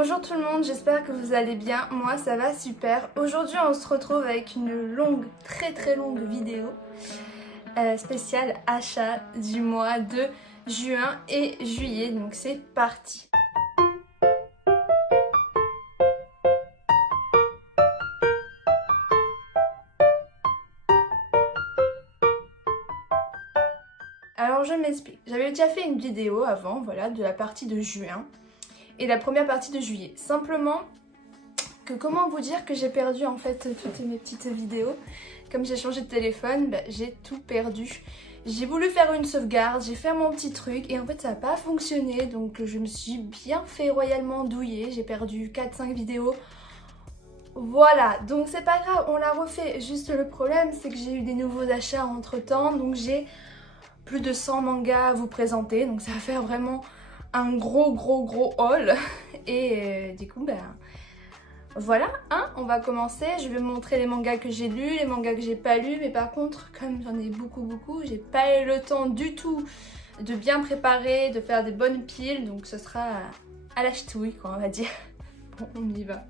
Bonjour tout le monde, j'espère que vous allez bien, moi ça va super. Aujourd'hui on se retrouve avec une longue, très longue vidéo spéciale achat du mois de juin et juillet, donc c'est parti. Alors je m'explique, j'avais déjà fait une vidéo avant, voilà, de la partie de juin et la première partie de juillet. Simplement que comment vous dire que j'ai perdu en fait toutes mes petites vidéos. Comme j'ai changé de téléphone, j'ai tout perdu. J'ai voulu faire une sauvegarde, j'ai fait mon petit truc et en fait ça n'a pas fonctionné. Donc je me suis bien fait royalement douiller, j'ai perdu 4-5 vidéos. Voilà, donc c'est pas grave, on l'a refait. Juste le problème c'est que j'ai eu des nouveaux achats entre temps, donc j'ai plus de 100 mangas à vous présenter. Donc ça va faire vraiment un gros haul. Et du coup voilà, hein, on va commencer. Je vais vous montrer les mangas que j'ai lus, les mangas que j'ai pas lus. Mais par contre, comme j'en ai beaucoup, j'ai pas eu le temps du tout de bien préparer, de faire des bonnes piles. Donc ce sera à la ch'touille, quoi, on va dire. Bon, on y va.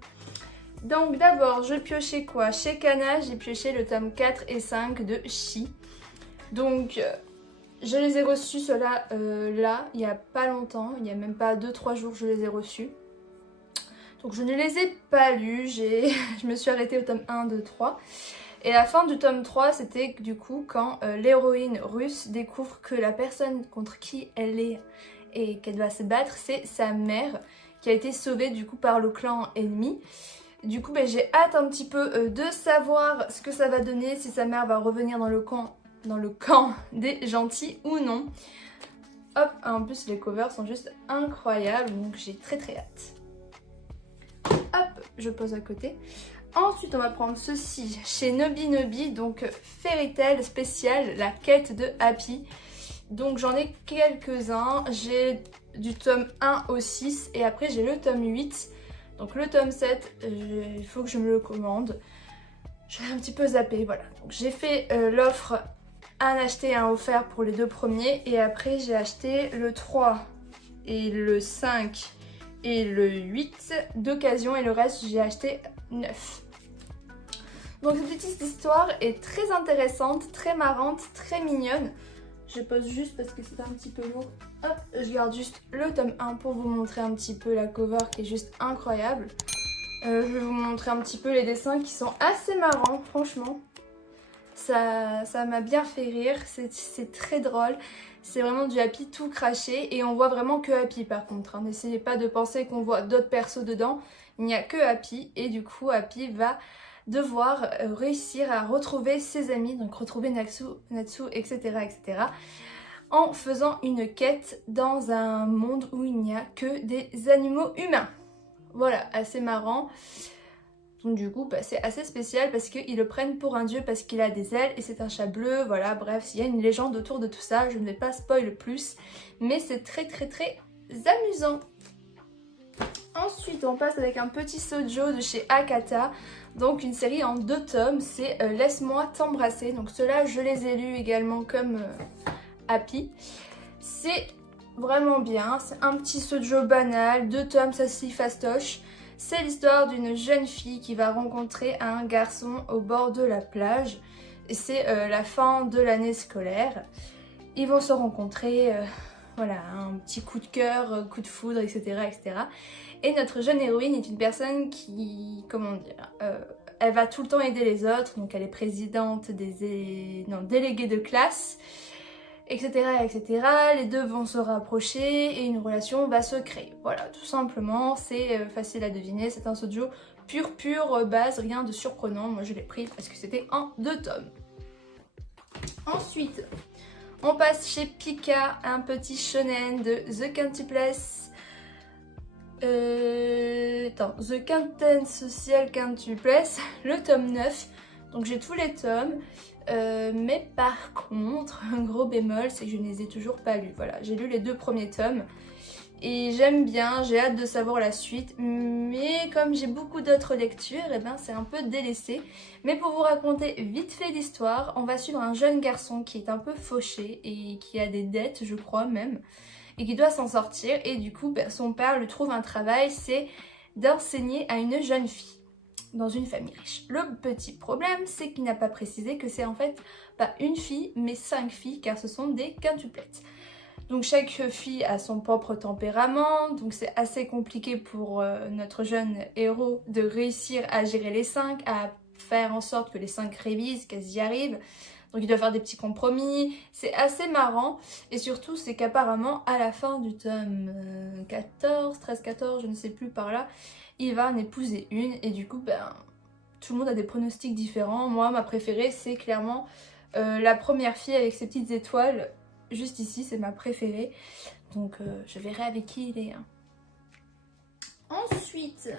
Donc d'abord, je piochais quoi? Chez Kana, j'ai pioché le tome 4 et 5 de Chi. Donc je les ai reçus, ceux-là, là, il y a pas longtemps. Il y a même pas 2-3 jours, je les ai reçus. Donc je ne les ai pas lus, je me suis arrêtée au tome 1, 2, 3. Et la fin du tome 3, c'était du coup quand l'héroïne russe découvre que la personne contre qui elle est et qu'elle doit se battre, c'est sa mère qui a été sauvée du coup par le clan ennemi. Du coup j'ai hâte un petit peu de savoir ce que ça va donner, si sa mère va revenir dans le camp des gentils ou non. Hop, en plus les covers sont juste incroyables, donc j'ai très hâte. Hop, je pose à côté. Ensuite, on va prendre ceci chez Nobi, donc Fairy Tail spécial, la quête de Happy. Donc j'en ai quelques-uns. J'ai du tome 1 au 6 et après j'ai le tome 8. Donc le tome 7, il faut que je me le commande. Je vais un petit peu zapper, voilà. Donc j'ai fait l'offre un acheté, un offert pour les deux premiers. Et après j'ai acheté le 3 et le 5 et le 8 d'occasion et le reste j'ai acheté 9. Donc cette petite histoire est très intéressante, très marrante, très mignonne. Je pose juste parce que c'est un petit peu lourd. Hop, je garde juste le tome 1 pour vous montrer un petit peu la cover qui est juste incroyable. Je vais vous montrer un petit peu les dessins qui sont assez marrants, franchement. Ça m'a bien fait rire, c'est très drôle. C'est vraiment du Happy tout craché et on voit vraiment que Happy par contre. Hein. N'essayez pas de penser qu'on voit d'autres persos dedans. Il n'y a que Happy et du coup Happy va devoir réussir à retrouver ses amis, donc retrouver Natsu, etc. en faisant une quête dans un monde où il n'y a que des animaux humains. Voilà, assez marrant. Donc du coup c'est assez spécial parce qu'ils le prennent pour un dieu parce qu'il a des ailes et c'est un chat bleu, voilà, bref, il y a une légende autour de tout ça, je ne vais pas spoil plus, mais c'est très amusant. Ensuite on passe avec un petit shoujo de chez Akata, donc une série en 2 tomes, c'est Laisse-moi t'embrasser, donc ceux-là je les ai lus également comme Happy. C'est vraiment bien, c'est un petit shoujo banal, 2 tomes, ça se lit fastoche. C'est l'histoire d'une jeune fille qui va rencontrer un garçon au bord de la plage. C'est la fin de l'année scolaire. Ils vont se rencontrer, voilà, un petit coup de cœur, coup de foudre, etc. Et notre jeune héroïne est une personne qui, comment dire, elle va tout le temps aider les autres. Donc elle est présidente déléguée de classe, etc. Les deux vont se rapprocher et une relation va se créer. Voilà, tout simplement, c'est facile à deviner, c'est un shoujo pure base, rien de surprenant. Moi je l'ai pris parce que c'était en 2 tomes. Ensuite, on passe chez Pika, un petit shonen de The Quintupless. The Quinten Social Quintupless, le tome 9. Donc j'ai tous les tomes. Mais par contre, un gros bémol, c'est que je ne les ai toujours pas lus. Voilà, j'ai lu les 2 premiers tomes et j'aime bien, j'ai hâte de savoir la suite. Mais comme j'ai beaucoup d'autres lectures, et c'est un peu délaissé. Mais pour vous raconter vite fait l'histoire, on va suivre un jeune garçon qui est un peu fauché et qui a des dettes, je crois même, et qui doit s'en sortir. Et du coup, son père lui trouve un travail, c'est d'enseigner à une jeune fille dans une famille riche. Le petit problème, c'est qu'il n'a pas précisé que c'est en fait pas une fille, mais 5 filles, car ce sont des quintuplettes. Donc chaque fille a son propre tempérament, donc c'est assez compliqué pour notre jeune héros de réussir à gérer les 5, à faire en sorte que les 5 révisent, qu'elles y arrivent. Donc il doit faire des petits compromis, c'est assez marrant. Et surtout c'est qu'apparemment à la fin du tome 14, 13-14, je ne sais plus par là, il va en épouser une et du coup tout le monde a des pronostics différents. Moi ma préférée c'est clairement la première fille avec ses petites étoiles. Juste ici, c'est ma préférée. Donc, je verrai avec qui il est. Hein. Ensuite,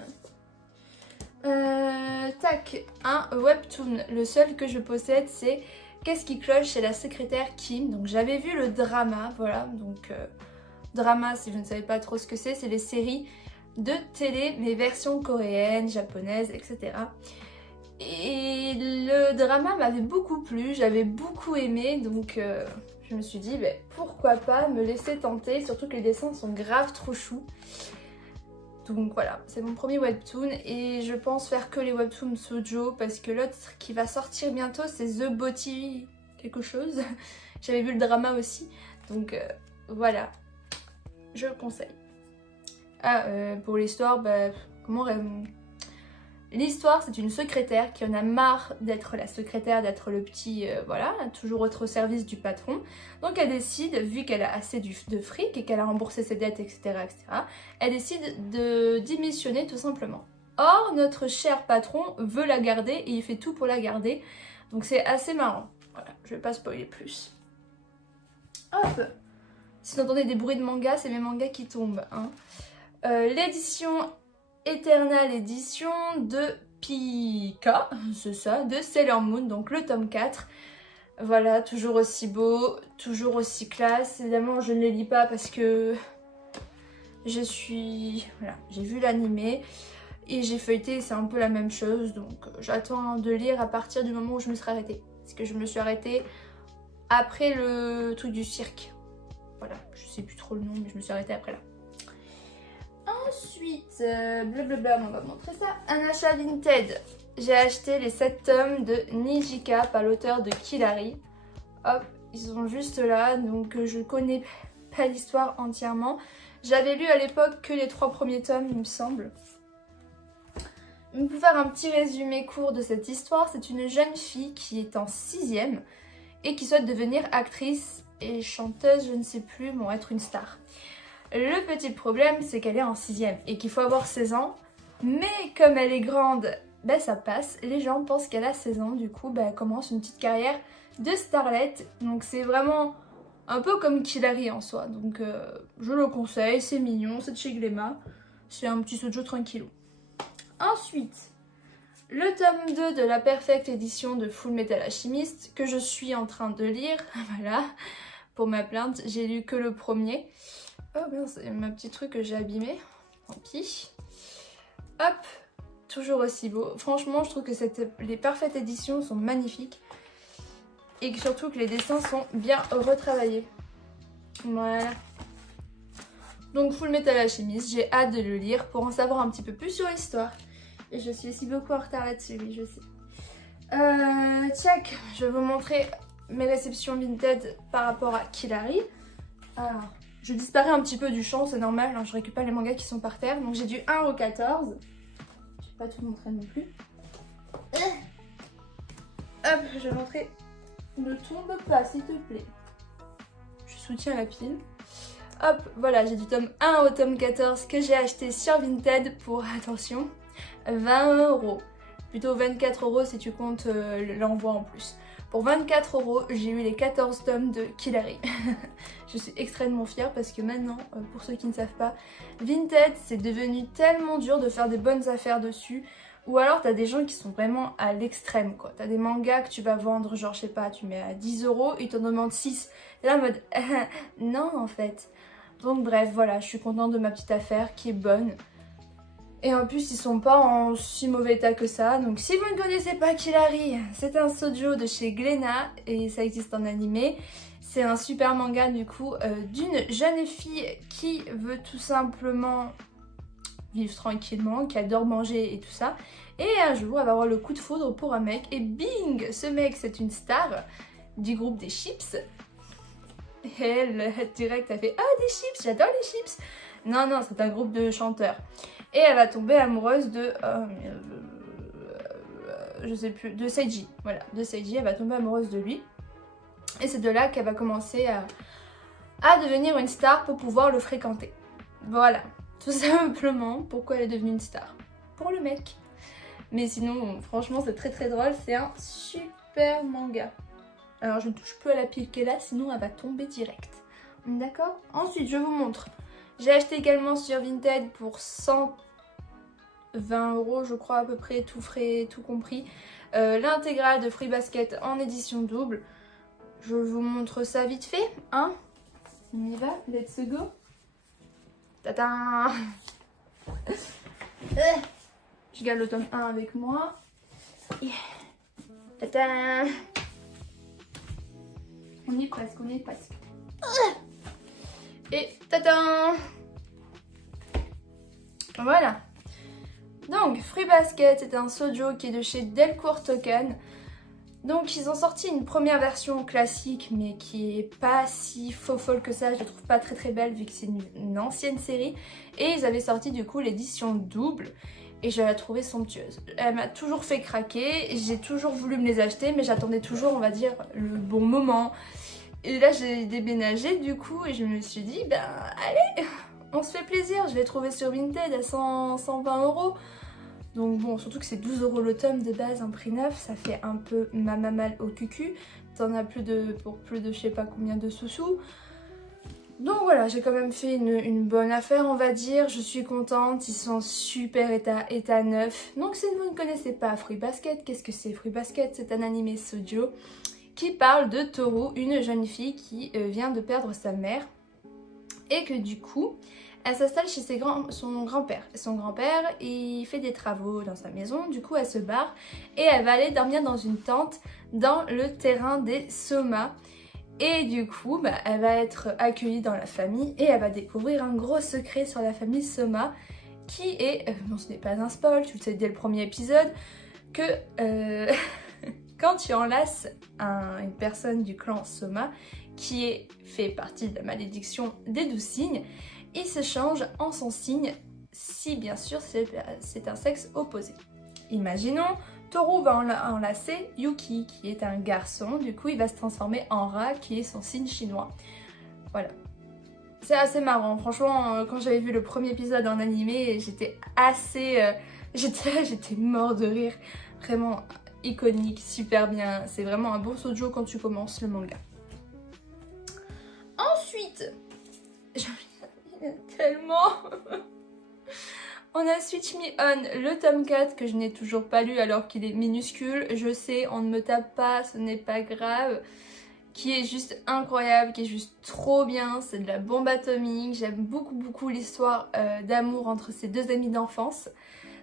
tac, un webtoon. Le seul que je possède, c'est Qu'est-ce qui cloche chez la secrétaire Kim. Donc, j'avais vu le drama, voilà. Donc, drama, si vous ne savez pas trop ce que c'est les séries de télé, mais versions coréennes, japonaises, etc. Et le drama m'avait beaucoup plu, j'avais beaucoup aimé, donc... je me suis dit, pourquoi pas me laisser tenter, surtout que les dessins sont grave trop choux. Donc voilà, c'est mon premier webtoon et je pense faire que les webtoons shoujo parce que l'autre qui va sortir bientôt c'est The Body quelque chose. J'avais vu le drama aussi, donc voilà, je le conseille. Ah, pour l'histoire, comment... L'histoire, c'est une secrétaire qui en a marre d'être la secrétaire, d'être le petit, voilà, toujours être au service du patron. Donc elle décide, vu qu'elle a assez de fric et qu'elle a remboursé ses dettes, etc., elle décide de démissionner tout simplement. Or, notre cher patron veut la garder et il fait tout pour la garder. Donc c'est assez marrant. Voilà, je vais pas spoiler plus. Hop! Si vous entendez des bruits de manga, c'est mes mangas qui tombent. Hein. L'édition... Eternal édition de Pika, c'est ça, de Sailor Moon, donc le tome 4. Voilà, toujours aussi beau, toujours aussi classe. Évidemment, je ne les lis pas parce que voilà, j'ai vu l'animé et j'ai feuilleté, c'est un peu la même chose. Donc j'attends de lire à partir du moment où je me serai arrêtée. Parce que je me suis arrêtée après le truc du cirque. Voilà, je sais plus trop le nom, mais je me suis arrêtée après là. Ensuite, blablabla, on va montrer ça. Un achat Vinted. J'ai acheté les 7 tomes de Nijika par l'auteur de Killary. Hop, ils sont juste là, donc je connais pas l'histoire entièrement. J'avais lu à l'époque que les 3 premiers tomes, il me semble. Donc pour faire un petit résumé court de cette histoire, c'est une jeune fille qui est en 6e et qui souhaite devenir actrice et chanteuse, je ne sais plus, bon, être une star. Le petit problème, c'est qu'elle est en 6e et qu'il faut avoir 16 ans. Mais comme elle est grande, ça passe. Les gens pensent qu'elle a 16 ans. Du coup, elle commence une petite carrière de starlette. Donc c'est vraiment un peu comme Killary en soi. Donc je le conseille, c'est mignon, c'est de chez Gléma. C'est un petit shoujo tranquillou. Ensuite, le tome 2 de la Perfect Edition de Full Metal Alchemist que je suis en train de lire. Voilà, pour ma plainte, j'ai lu que le premier. Oh bien, c'est ma petit truc que j'ai abîmé. Tant pis. Hop, toujours aussi beau. Franchement, je trouve que les parfaites éditions sont magnifiques. Et surtout que les dessins sont bien retravaillés. Voilà. Donc Full Metal Alchemist, j'ai hâte de le lire pour en savoir un petit peu plus sur l'histoire. Et je suis aussi beaucoup en retard là-dessus, oui, je sais. Tchac, je vais vous montrer mes réceptions Vinted par rapport à Killary. Alors... je disparais un petit peu du champ, c'est normal, hein, je récupère les mangas qui sont par terre. Donc j'ai du 1 au 14. Je vais pas tout montrer non plus. Hop, je vais montrer. Ne tombe pas, s'il te plaît. Je soutiens la pile. Hop, voilà, j'ai du tome 1 au tome 14 que j'ai acheté sur Vinted pour, attention, 20 €. Plutôt 24 € si tu comptes l'envoi en plus. Pour 24 €, j'ai eu les 14 tomes de Killary. Je suis extrêmement fière parce que maintenant, pour ceux qui ne savent pas, Vinted, c'est devenu tellement dur de faire des bonnes affaires dessus. Ou alors, t'as des gens qui sont vraiment à l'extrême, quoi. T'as des mangas que tu vas vendre, genre, je sais pas, tu mets à 10 €, ils t'en demandent 6. Et là, en mode, non, en fait. Donc, bref, voilà, je suis contente de ma petite affaire qui est bonne. Et en plus, ils sont pas en si mauvais état que ça. Donc si vous ne connaissez pas Killary, c'est un shoujo de chez Glénat et ça existe en animé. C'est un super manga du coup d'une jeune fille qui veut tout simplement vivre tranquillement, qui adore manger et tout ça. Et un jour, elle va avoir le coup de foudre pour un mec. Et bing, ce mec, c'est une star du groupe des chips. Et elle, direct, elle fait « Ah, des chips, j'adore les chips !» Non, non, c'est un groupe de chanteurs. Et elle va tomber amoureuse de... je sais plus, de Seiji. Voilà, de Seiji, elle va tomber amoureuse de lui. Et c'est de là qu'elle va commencer à devenir une star pour pouvoir le fréquenter. Voilà, tout simplement pourquoi elle est devenue une star. Pour le mec. Mais sinon, franchement, c'est très très drôle. C'est un super manga. Alors, je ne touche plus à la pile qu'elle a, sinon elle va tomber direct. D'accord? Ensuite, je vous montre. J'ai acheté également sur Vinted pour 120 €, je crois, à peu près, tout frais, tout compris. L'intégrale de Fruits Basket en édition double. Je vous montre ça vite fait, hein? On y va, let's go. Tadam! Je garde le tome 1 avec moi. Tadam! On y est presque, on y est presque. Et tadam! Voilà. Donc, Fruits Basket, c'est un shoujo qui est de chez Delcourt Token. Donc, ils ont sorti une première version classique, mais qui est pas si folle que ça. Je la trouve pas très très belle vu que c'est une ancienne série. Et ils avaient sorti du coup l'édition double. Et je la trouvais somptueuse. Elle m'a toujours fait craquer. J'ai toujours voulu me les acheter, mais j'attendais toujours, on va dire, le bon moment. Et là, j'ai déménagé du coup, et je me suis dit, ben allez, on se fait plaisir. Je vais trouver sur Vinted à 120 €. Donc bon, surtout que c'est 12 € le tome de base, un prix neuf, ça fait un peu mal au cucu. T'en as pour plus de je sais pas combien de sous-sous. Donc voilà, j'ai quand même fait une bonne affaire, on va dire. Je suis contente, ils sont super état neuf. Donc si vous ne connaissez pas Fruits Basket, qu'est-ce que c'est Fruits Basket? C'est un animé shoujo qui parle de Toru, une jeune fille qui vient de perdre sa mère. Et que du coup, elle s'installe chez son grand-père. Son grand-père, il fait des travaux dans sa maison, du coup elle se barre et elle va aller dormir dans une tente dans le terrain des Soma. Et du coup, elle va être accueillie dans la famille et elle va découvrir un gros secret sur la famille Soma qui est, bon ce n'est pas un spoil, tu le sais dès le premier épisode, que quand tu enlaces une personne du clan Soma qui fait partie de la malédiction des 12 signes, il se change en son signe si bien sûr c'est un sexe opposé. Imaginons, Toru va enlacer Yuki qui est un garçon, du coup il va se transformer en rat qui est son signe chinois. Voilà. C'est assez marrant, franchement quand j'avais vu le premier épisode en animé j'étais assez... j'étais mort de rire, vraiment iconique, super bien, c'est vraiment un bon shoujo quand tu commences le manga. Ensuite, tellement on a Switch Me On, le tome 4 que je n'ai toujours pas lu alors qu'il est minuscule. Je sais, on ne me tape pas, ce n'est pas grave. Qui est juste incroyable, qui est juste trop bien. C'est de la bombe atomique. J'aime beaucoup l'histoire d'amour entre ces deux amis d'enfance.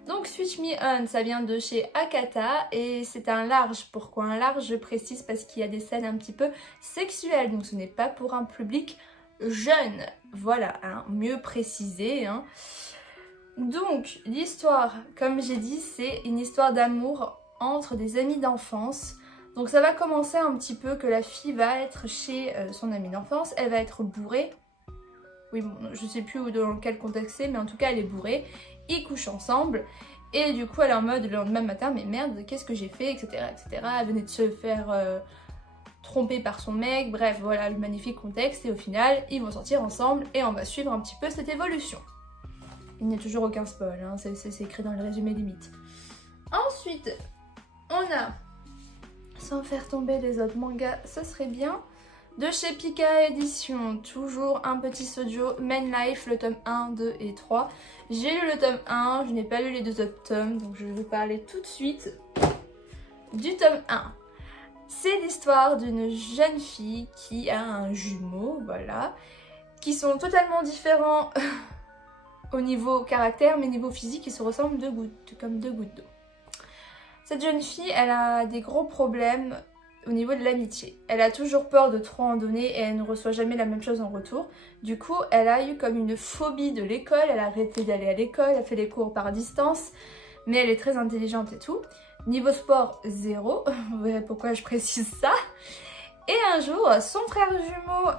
Donc Switch Me On, ça vient de chez Akata et c'est un large. Pourquoi un large? Je précise parce qu'il y a des scènes un petit peu sexuelles. Donc ce n'est pas pour un public jeune. Voilà, hein, mieux précisé. Hein. Donc, l'histoire, comme j'ai dit, c'est une histoire d'amour entre des amis d'enfance. Donc ça va commencer un petit peu que la fille va être chez son amie d'enfance, elle va être bourrée. Oui, bon, je sais plus dans quel contexte c'est, mais en tout cas elle est bourrée. Ils couchent ensemble et du coup elle est en mode le lendemain matin, mais merde, qu'est-ce que j'ai fait, etc., etc. Elle venait de se faire tromper par son mec, bref, voilà le magnifique contexte. Et au final, ils vont sortir ensemble et on va suivre un petit peu cette évolution. Il n'y a toujours aucun spoil, hein, c'est écrit dans le résumé limite. Ensuite, on a, sans faire tomber les autres mangas, ce serait bien, de chez Pika Édition, toujours un petit shoujo, Main Life, le tome 1, 2 et 3. J'ai lu le tome 1, je n'ai pas lu les deux autres tomes, donc je vais vous parler tout de suite du tome 1. C'est l'histoire d'une jeune fille qui a un jumeau, voilà, qui sont totalement différents au niveau caractère, mais niveau physique, ils se ressemblent comme deux gouttes d'eau. Cette jeune fille, elle a des gros problèmes au niveau de l'amitié. Elle a toujours peur de trop en donner et elle ne reçoit jamais la même chose en retour. Du coup, elle a eu comme une phobie de l'école, elle a arrêté d'aller à l'école, elle fait les cours par distance, mais elle est très intelligente et tout. Niveau sport, 0, vous verrez pourquoi je précise ça. Et un jour, son frère jumeau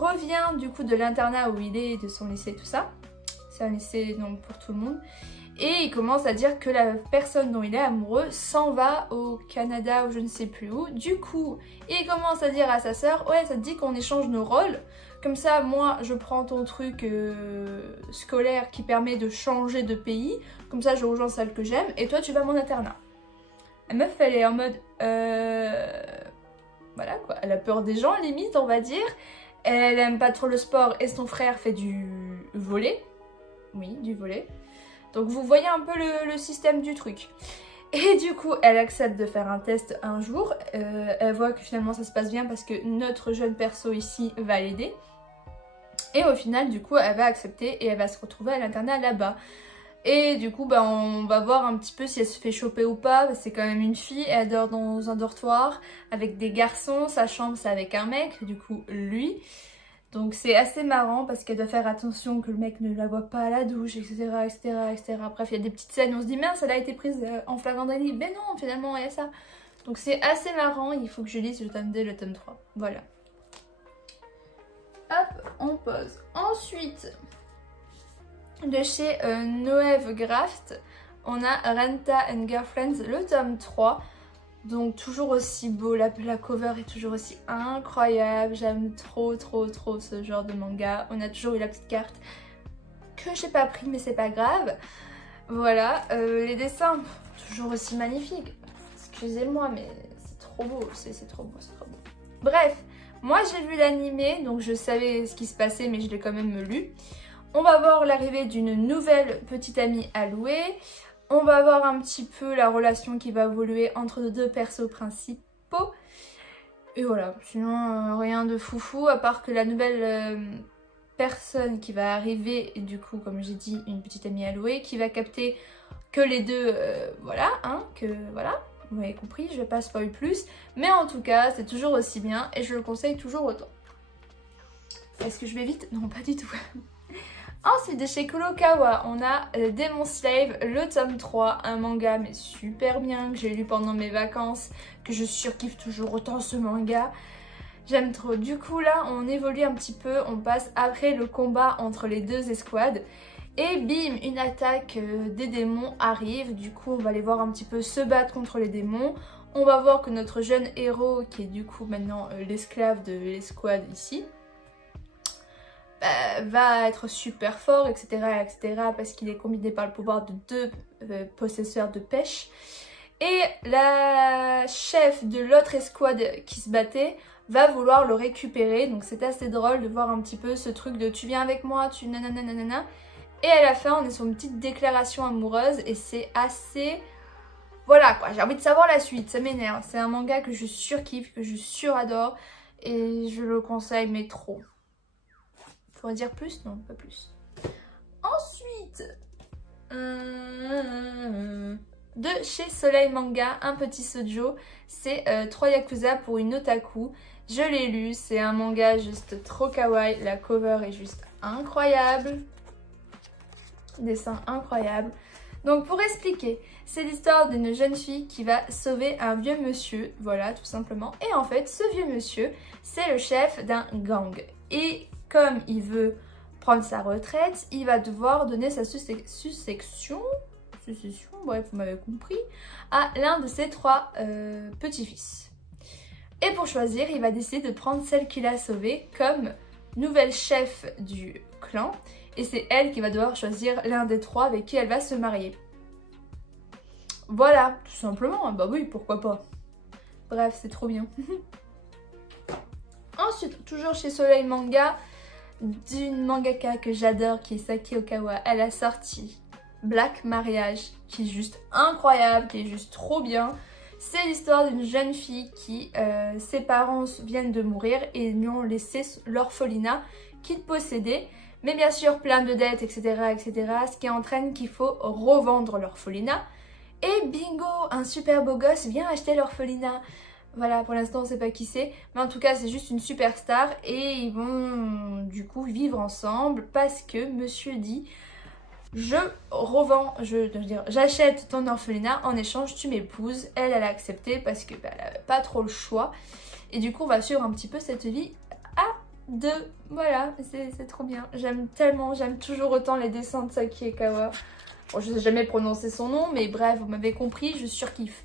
revient du coup de l'internat où il est, de son lycée et tout ça. C'est un lycée donc pour tout le monde. Et il commence à dire que la personne dont il est amoureux s'en va au Canada ou je ne sais plus où. Du coup, il commence à dire à sa sœur, ouais, ça te dit qu'on échange nos rôles. Comme ça, moi, je prends ton truc scolaire qui permet de changer de pays. Comme ça, je rejoins celle que j'aime. Et toi, tu vas à mon internat. La meuf, elle est en mode... Voilà quoi, elle a peur des gens limite, on va dire. Elle aime pas trop le sport et son frère fait du volley. Oui, du volley. Donc vous voyez un peu le système du truc. Et du coup, elle accepte de faire un test un jour. Elle voit que finalement ça se passe bien parce que notre jeune perso ici va l'aider. Et au final, du coup, elle va accepter et elle va se retrouver à l'internat là-bas. Et du coup, bah, on va voir un petit peu si elle se fait choper ou pas. C'est quand même une fille, elle dort dans un dortoir avec des garçons. Sa chambre, c'est avec un mec, du coup, lui. Donc c'est assez marrant parce qu'elle doit faire attention que le mec ne la voit pas à la douche, etc. etc., etc. Bref, il y a des petites scènes où on se dit mince, elle a été prise en flagrant délit. Mais non, finalement, il y a ça. Donc c'est assez marrant, il faut que je lise le tome 2 et le tome 3. Voilà. Hop, on pose. Ensuite, de chez Noëv Graft, on a Renta and Girlfriends, le tome 3. Donc toujours aussi beau, la cover est toujours aussi incroyable, j'aime trop ce genre de manga. On a toujours eu la petite carte que j'ai pas pris mais c'est pas grave. Voilà, les dessins, toujours aussi magnifiques. Excusez-moi mais c'est trop beau, c'est trop beau, c'est trop beau. Bref, moi j'ai vu l'animé donc je savais ce qui se passait mais je l'ai quand même lu. On va voir l'arrivée d'une nouvelle petite amie à louer. On va voir un petit peu la relation qui va évoluer entre nos deux persos principaux. Et voilà, sinon rien de foufou, à part que la nouvelle personne qui va arriver, et du coup comme j'ai dit, une petite amie à louer, qui va capter que les deux, voilà, hein, que voilà, vous avez compris, je vais pas spoil plus. Mais en tout cas, c'est toujours aussi bien et je le conseille toujours autant. Est-ce que je vais vite? Non, pas du tout. Ensuite, de chez Kurokawa, on a Demon Slave, le tome 3, un manga mais super bien, que j'ai lu pendant mes vacances, que je surkiffe toujours autant ce manga. J'aime trop. Du coup, là, on évolue un petit peu, on passe après le combat entre les deux escouades. Et bim, une attaque des démons arrive, du coup, on va les voir un petit peu se battre contre les démons. On va voir que notre jeune héros, qui est du coup maintenant l'esclave de l'escouade ici, va être super fort, etc. parce qu'il est combiné par le pouvoir de deux possesseurs de pêche. Et la chef de l'autre escouade qui se battait va vouloir le récupérer. Donc c'est assez drôle de voir un petit peu ce truc de tu viens avec moi, tu nanana nanana. Et à la fin on est sur une petite déclaration amoureuse et c'est assez... Voilà quoi, j'ai envie de savoir la suite, ça m'énerve. C'est un manga que je surkiffe, que je suradore et je le conseille mais trop. Faudrait dire plus? Non, pas plus. Ensuite, de chez Soleil Manga, un petit shoujo, c'est 3 Yakuza pour une otaku. Je l'ai lu, c'est un manga juste trop kawaii, la cover est juste incroyable. Dessin incroyable. Donc pour expliquer, c'est l'histoire d'une jeune fille qui va sauver un vieux monsieur, voilà tout simplement. Et en fait, ce vieux monsieur, c'est le chef d'un gang. Et comme il veut prendre sa retraite, il va devoir donner sa succession, bref, vous m'avez compris, à l'un de ses 3 petits-fils. Et pour choisir, il va décider de prendre celle qu'il a sauvée comme nouvelle chef du clan. Et c'est elle qui va devoir choisir l'un des 3 avec qui elle va se marier. Voilà, tout simplement, bah oui, pourquoi pas. Bref, c'est trop bien. Ensuite, toujours chez Soleil Manga, d'une mangaka que j'adore qui est Saki Okawa, elle a sorti Black Mariage qui est juste incroyable, qui est juste trop bien. C'est l'histoire d'une jeune fille qui, ses parents viennent de mourir et lui ont laissé l'orphelinat qu'ils possédaient. Mais bien sûr plein de dettes, etc., ce qui entraîne qu'il faut revendre l'orphelinat. Et bingo, un super beau gosse vient acheter l'orphelinat. Voilà, pour l'instant on sait pas qui c'est, mais en tout cas c'est juste une superstar et ils vont du coup vivre ensemble parce que monsieur dit je revends, j'achète ton orphelinat, en échange tu m'épouses. Elle a accepté parce que elle avait pas trop le choix et du coup on va suivre un petit peu cette vie à deux. Voilà, c'est trop bien, j'aime tellement, j'aime toujours autant les dessins de Saki Ekawa. Bon, je sais jamais prononcer son nom, mais bref, vous m'avez compris, je surkiffe.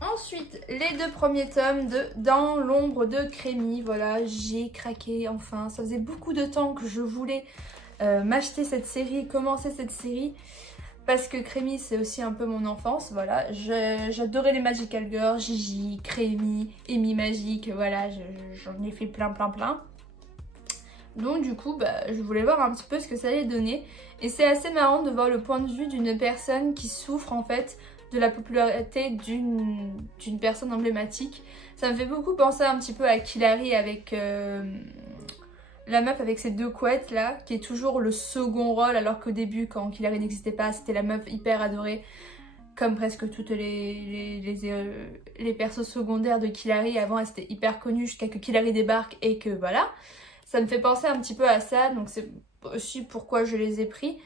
Ensuite, les 2 premiers tomes de Dans l'ombre de Crémy. Voilà, j'ai craqué enfin. Ça faisait beaucoup de temps que je voulais m'acheter cette série, commencer cette série. Parce que Crémy, c'est aussi un peu mon enfance. Voilà, j'adorais les Magical Girls, Gigi, Crémy, Amy Magique. Voilà, j'en ai fait plein. Donc du coup, je voulais voir un petit peu ce que ça allait donner. Et c'est assez marrant de voir le point de vue d'une personne qui souffre en fait de la popularité d'une personne emblématique. Ça me fait beaucoup penser un petit peu à Killary avec la meuf avec ses 2 couettes là, qui est toujours le second rôle, alors qu'au début, quand Killary n'existait pas, c'était la meuf hyper adorée, comme presque toutes les persos secondaires de Killary. Avant, elle était hyper connue jusqu'à que Killary débarque et que voilà. Ça me fait penser un petit peu à ça, donc c'est aussi pourquoi je les ai pris.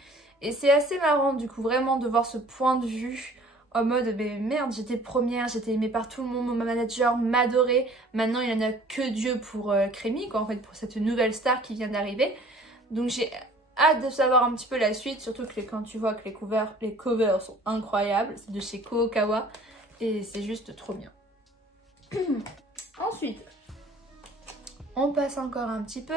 Et c'est assez marrant du coup vraiment de voir ce point de vue en mode mais merde, j'étais première, j'étais aimée par tout le monde, mon manager m'adorait. Maintenant il n'y en a que Dieu pour Crémy, quoi, en fait, pour cette nouvelle star qui vient d'arriver. Donc j'ai hâte de savoir un petit peu la suite, surtout que quand tu vois que les covers sont incroyables. C'est de chez Kurokawa et c'est juste trop bien. Ensuite, on passe encore un petit peu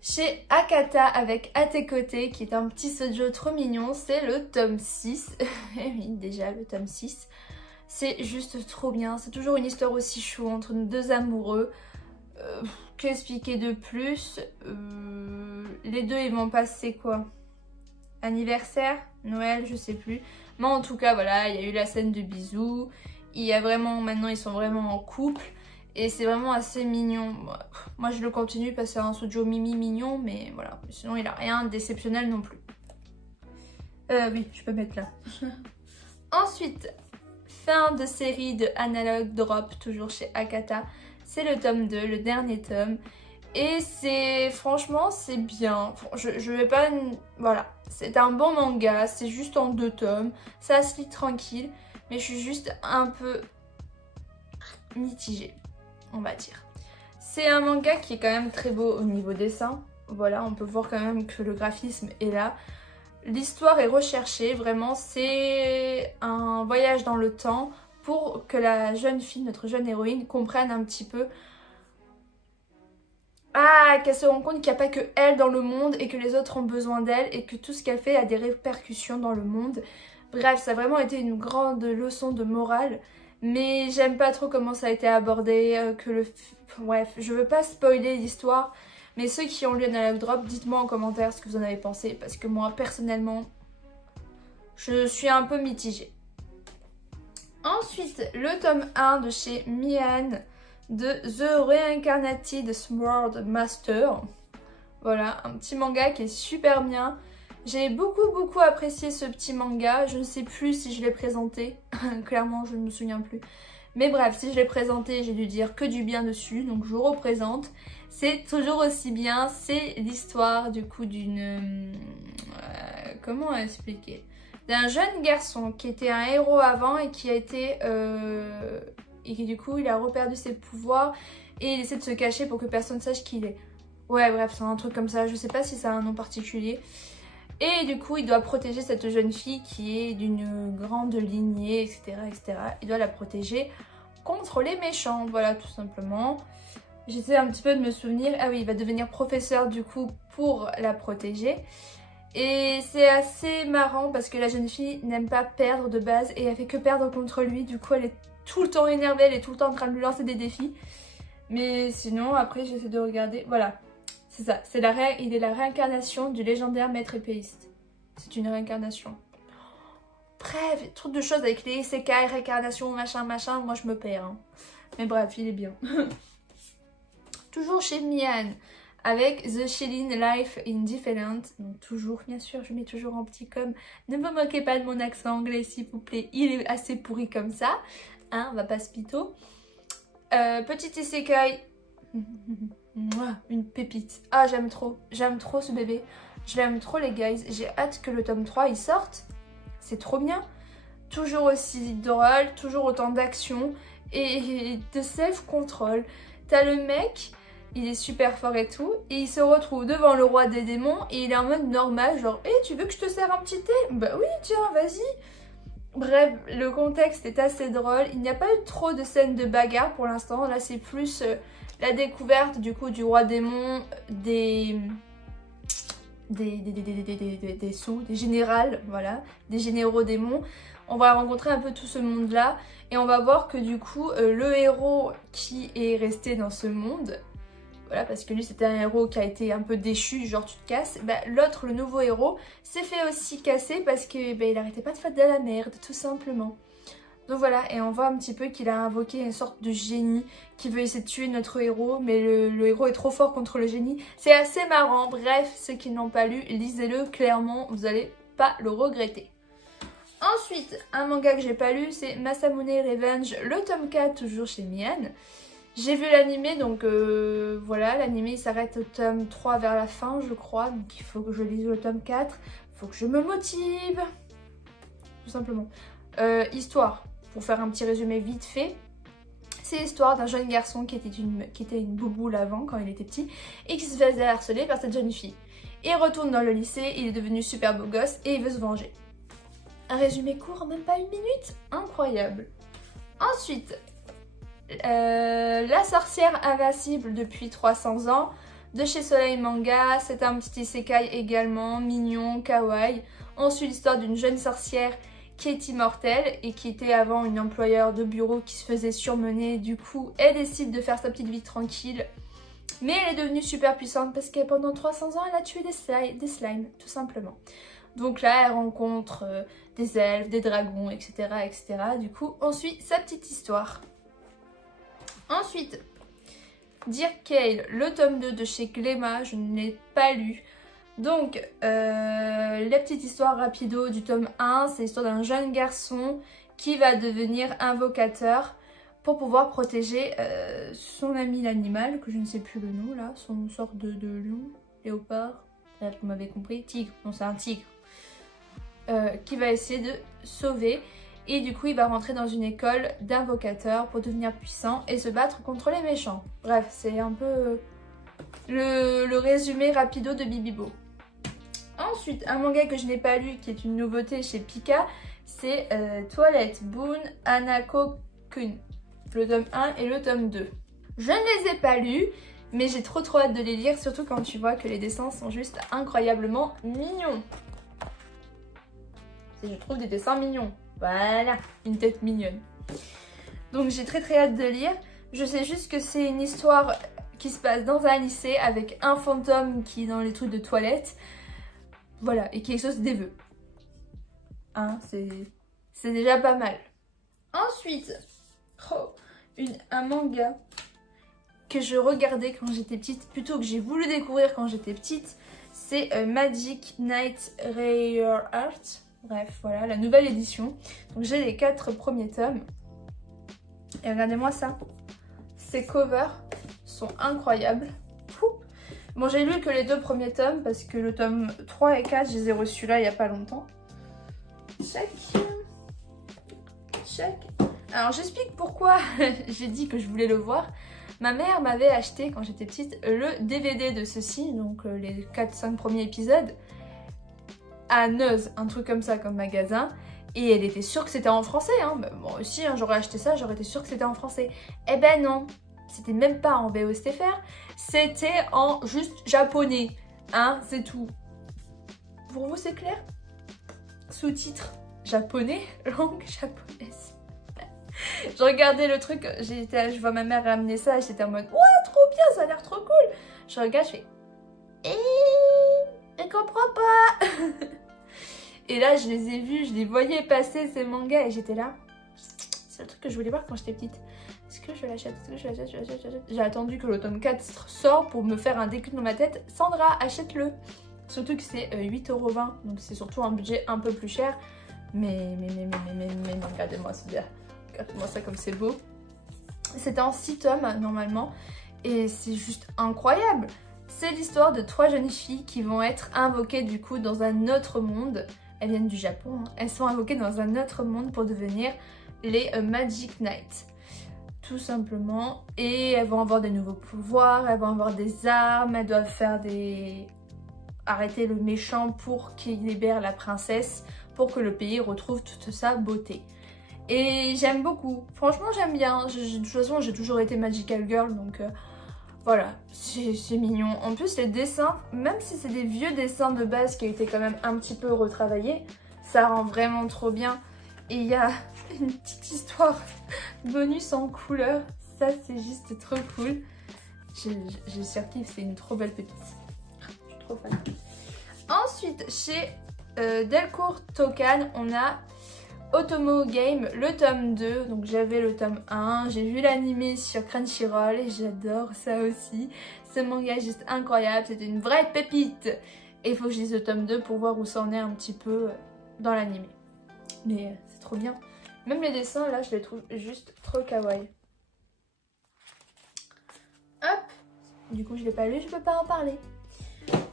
chez Akata avec À tes côtés, qui est un petit shoujo trop mignon. C'est le tome 6. Et oui, déjà le tome 6. C'est juste trop bien. C'est toujours une histoire aussi chou entre nos 2 amoureux. Qu'expliquer de plus? Les 2 ils vont passer quoi? Anniversaire? Noël? Je sais plus. Mais en tout cas, voilà, il y a eu la scène de bisous. Il y a vraiment, maintenant ils sont vraiment en couple. Et c'est vraiment assez mignon. Moi je le continue parce que c'est un shoujo mimi mignon, mais voilà. Sinon il a rien d'exceptionnel non plus. Oui, je peux mettre là. Ensuite, fin de série de Analog Drop, toujours chez Akata. C'est le tome 2, le dernier tome. Et c'est, franchement, c'est bien. Je vais pas... Voilà, c'est un bon manga, c'est juste en 2 tomes. Ça se lit tranquille, mais je suis juste un peu mitigée, on va dire. C'est un manga qui est quand même très beau au niveau dessin. Voilà, on peut voir quand même que le graphisme est là. L'histoire est recherchée, vraiment, c'est un voyage dans le temps pour que la jeune fille, notre jeune héroïne, comprenne un petit peu... qu'elle se rend compte qu'il n'y a pas que elle dans le monde et que les autres ont besoin d'elle et que tout ce qu'elle fait a des répercussions dans le monde. Bref, ça a vraiment été une grande leçon de morale. Mais j'aime pas trop comment ça a été abordé, bref, je veux pas spoiler l'histoire, mais ceux qui ont lu Analog Drop, dites-moi en commentaire ce que vous en avez pensé, parce que moi, personnellement, je suis un peu mitigée. Ensuite, le tome 1 de chez Mian, de The Reincarnated Sword Master. Voilà, un petit manga qui est super bien. J'ai beaucoup apprécié ce petit manga. Je ne sais plus si je l'ai présenté. Clairement, je ne me souviens plus. Mais bref, si je l'ai présenté, j'ai dû dire que du bien dessus. Donc je représente. C'est toujours aussi bien. C'est l'histoire du coup d'une... comment expliquer? D'un jeune garçon qui était un héros avant et qui a été... et qui du coup, il a reperdu ses pouvoirs. Et il essaie de se cacher pour que personne sache qui il est. Ouais, bref, c'est un truc comme ça. Je sais pas si ça a un nom particulier. Et du coup, il doit protéger cette jeune fille qui est d'une grande lignée, etc. Il doit la protéger contre les méchants, voilà, tout simplement. J'essaie un petit peu de me souvenir. Ah oui, il va devenir professeur du coup pour la protéger. Et c'est assez marrant parce que la jeune fille n'aime pas perdre de base et elle fait que perdre contre lui. Du coup, elle est tout le temps énervée, elle est tout le temps en train de lui lancer des défis. Mais sinon, après, j'essaie de regarder. Voilà. C'est ça, il est la réincarnation du légendaire maître épéiste. C'est une réincarnation. Bref, trop de choses avec les isekai, réincarnation, machin, moi je me perds. Hein. Mais bref, il est bien. Toujours chez Mian, avec The Shilling Life Indifferent. Donc toujours, bien sûr, je mets toujours en petit com. Ne me moquez pas de mon accent anglais, s'il vous plaît. Il est assez pourri comme ça. hein, on va pas se pito. Petit isekai. Une pépite. Ah, j'aime trop ce bébé. Je l'aime trop les guys. J'ai hâte que le tome 3 il sorte. C'est trop bien. Toujours aussi drôle, toujours autant d'action et de self-control. T'as le mec, il est super fort et tout, et il se retrouve devant le roi des démons et il est en mode normal, genre hey, tu veux que je te sers un petit thé? Bah oui, tiens, vas-y. Bref, le contexte est assez drôle. Il n'y a pas eu trop de scènes de bagarre pour l'instant. Là, c'est plus la découverte du coup du roi démon, des générales, voilà, des généraux démons. On va rencontrer un peu tout ce monde-là et on va voir que du coup, le héros qui est resté dans ce monde, voilà, parce que lui c'était un héros qui a été un peu déchu, genre tu te casses, bah, l'autre, le nouveau héros, s'est fait aussi casser parce que bah, il arrêtait pas de faire de la merde, tout simplement. Donc voilà, et on voit un petit peu qu'il a invoqué une sorte de génie qui veut essayer de tuer notre héros, mais le héros est trop fort contre le génie. C'est assez marrant, bref, ceux qui n'ont pas lu, lisez-le, clairement, vous allez pas le regretter. Ensuite, un manga que j'ai pas lu, c'est Masamune Revenge, le tome 4, toujours chez Mian. J'ai vu l'animé, donc voilà, l'animé s'arrête au tome 3 vers la fin, je crois, donc il faut que je lise le tome 4, il faut que je me motive, tout simplement. Histoire, pour faire un petit résumé vite fait, c'est l'histoire d'un jeune garçon qui était une bouboule avant, quand il était petit, et qui se faisait harceler par cette jeune fille. Il retourne dans le lycée, il est devenu super beau gosse, et il veut se venger. Un résumé court en même pas une minute, incroyable. Ensuite, La sorcière invincible depuis 300 ans, de chez Soleil Manga, c'est un petit isekai également, mignon, kawaii. On suit l'histoire d'une jeune sorcière qui est immortelle et qui était avant une employeur de bureau qui se faisait surmener. Du coup, elle décide de faire sa petite vie tranquille. Mais elle est devenue super puissante parce que pendant 300 ans, elle a tué des slimes, tout simplement. Donc là, elle rencontre des elfes, des dragons, etc., etc. Du coup, on suit sa petite histoire. Ensuite, Dear Kale, le tome 2 de chez Gléma, je ne l'ai pas lu. Donc, la petite histoire rapido du tome 1, c'est l'histoire d'un jeune garçon qui va devenir invocateur pour pouvoir protéger son ami l'animal, que je ne sais plus le nom là, son sorte de lion, léopard, vous m'avez compris, tigre, non c'est un tigre, qui va essayer de sauver. Et du coup, il va rentrer dans une école d'invocateurs pour devenir puissant et se battre contre les méchants. Bref, c'est un peu le résumé rapido de Bibibo. Ensuite, un manga que je n'ai pas lu, qui est une nouveauté chez Pika, c'est Toilette Boon Hanako-kun, le tome 1 et le tome 2. Je ne les ai pas lus, mais j'ai trop hâte de les lire, surtout quand tu vois que les dessins sont juste incroyablement mignons. Je trouve des dessins mignons. Voilà, une tête mignonne. Donc j'ai très hâte de lire. Je sais juste que c'est une histoire qui se passe dans un lycée avec un fantôme qui est dans les trucs de toilette. Voilà, et qui exauce des vœux. Hein, c'est déjà pas mal. Ensuite, un manga que je regardais quand j'étais petite, plutôt que j'ai voulu découvrir quand j'étais petite, c'est Magic Knight Rare Art. Bref, voilà, la nouvelle édition. Donc j'ai les 4 premiers tomes. Et regardez-moi ça. Ces covers sont incroyables. Bon, j'ai lu que les 2 premiers tomes parce que le tome 3 et 4, je les ai reçus là il n'y a pas longtemps. Check. Alors j'explique pourquoi j'ai dit que je voulais le voir. Ma mère m'avait acheté quand j'étais petite le DVD de ceci, donc les 4-5 premiers épisodes, à Neuz, un truc comme ça, comme magasin. Et elle était sûre que c'était en français, hein. Bah, moi aussi, hein, j'aurais acheté ça, j'aurais été sûre que c'était en français. Eh ben non, c'était même pas en VOSTFR, c'était en juste japonais, hein, c'est tout. Pour vous, c'est clair? Sous-titres japonais, langue japonaise. Je regardais le truc, je vois ma mère ramener ça, j'étais en mode « Ouais, trop bien, ça a l'air trop cool !» Je regarde, je fais « Je comprends pas !» Et là, je les ai vus, je les voyais passer ces mangas et j'étais là. C'est le truc que je voulais voir quand j'étais petite. Est-ce que je l'achète? J'ai attendu que le tome 4 sorte pour me faire un déclic dans ma tête. Sandra, achète-le! Surtout que c'est 8,20 €, donc c'est surtout un budget un peu plus cher. Mais regardez-moi ce bien. Regarde-moi ça comme c'est beau. C'était en 6 tomes normalement et c'est juste incroyable. C'est l'histoire de 3 jeunes filles qui vont être invoquées du coup dans un autre monde. Elles viennent du Japon, hein. Elles sont invoquées dans un autre monde pour devenir les Magic Knights. Tout simplement. Et elles vont avoir des nouveaux pouvoirs, elles vont avoir des armes, elles doivent faire arrêter le méchant pour qu'il libère la princesse, pour que le pays retrouve toute sa beauté. Et j'aime beaucoup, franchement j'aime bien. De toute façon j'ai toujours été Magical Girl donc voilà, c'est mignon. En plus les dessins, même si c'est des vieux dessins de base qui ont été quand même un petit peu retravaillés, ça rend vraiment trop bien. Et il y a une petite histoire bonus en couleur, ça c'est juste trop cool. J'ai surkiffé, c'est une trop belle pépite. Je suis trop fan. Ensuite chez Delcourt Tokan on a Otomo Game, le tome 2, donc j'avais le tome 1, j'ai vu l'animé sur Crunchyroll et j'adore ça aussi. Ce manga est juste incroyable, c'est une vraie pépite. Et il faut que je lise le tome 2 pour voir où ça en est un petit peu dans l'animé. Mais c'est trop bien. Même les dessins là, je les trouve juste trop kawaii. Hop, du coup je l'ai pas lu, je peux pas en parler.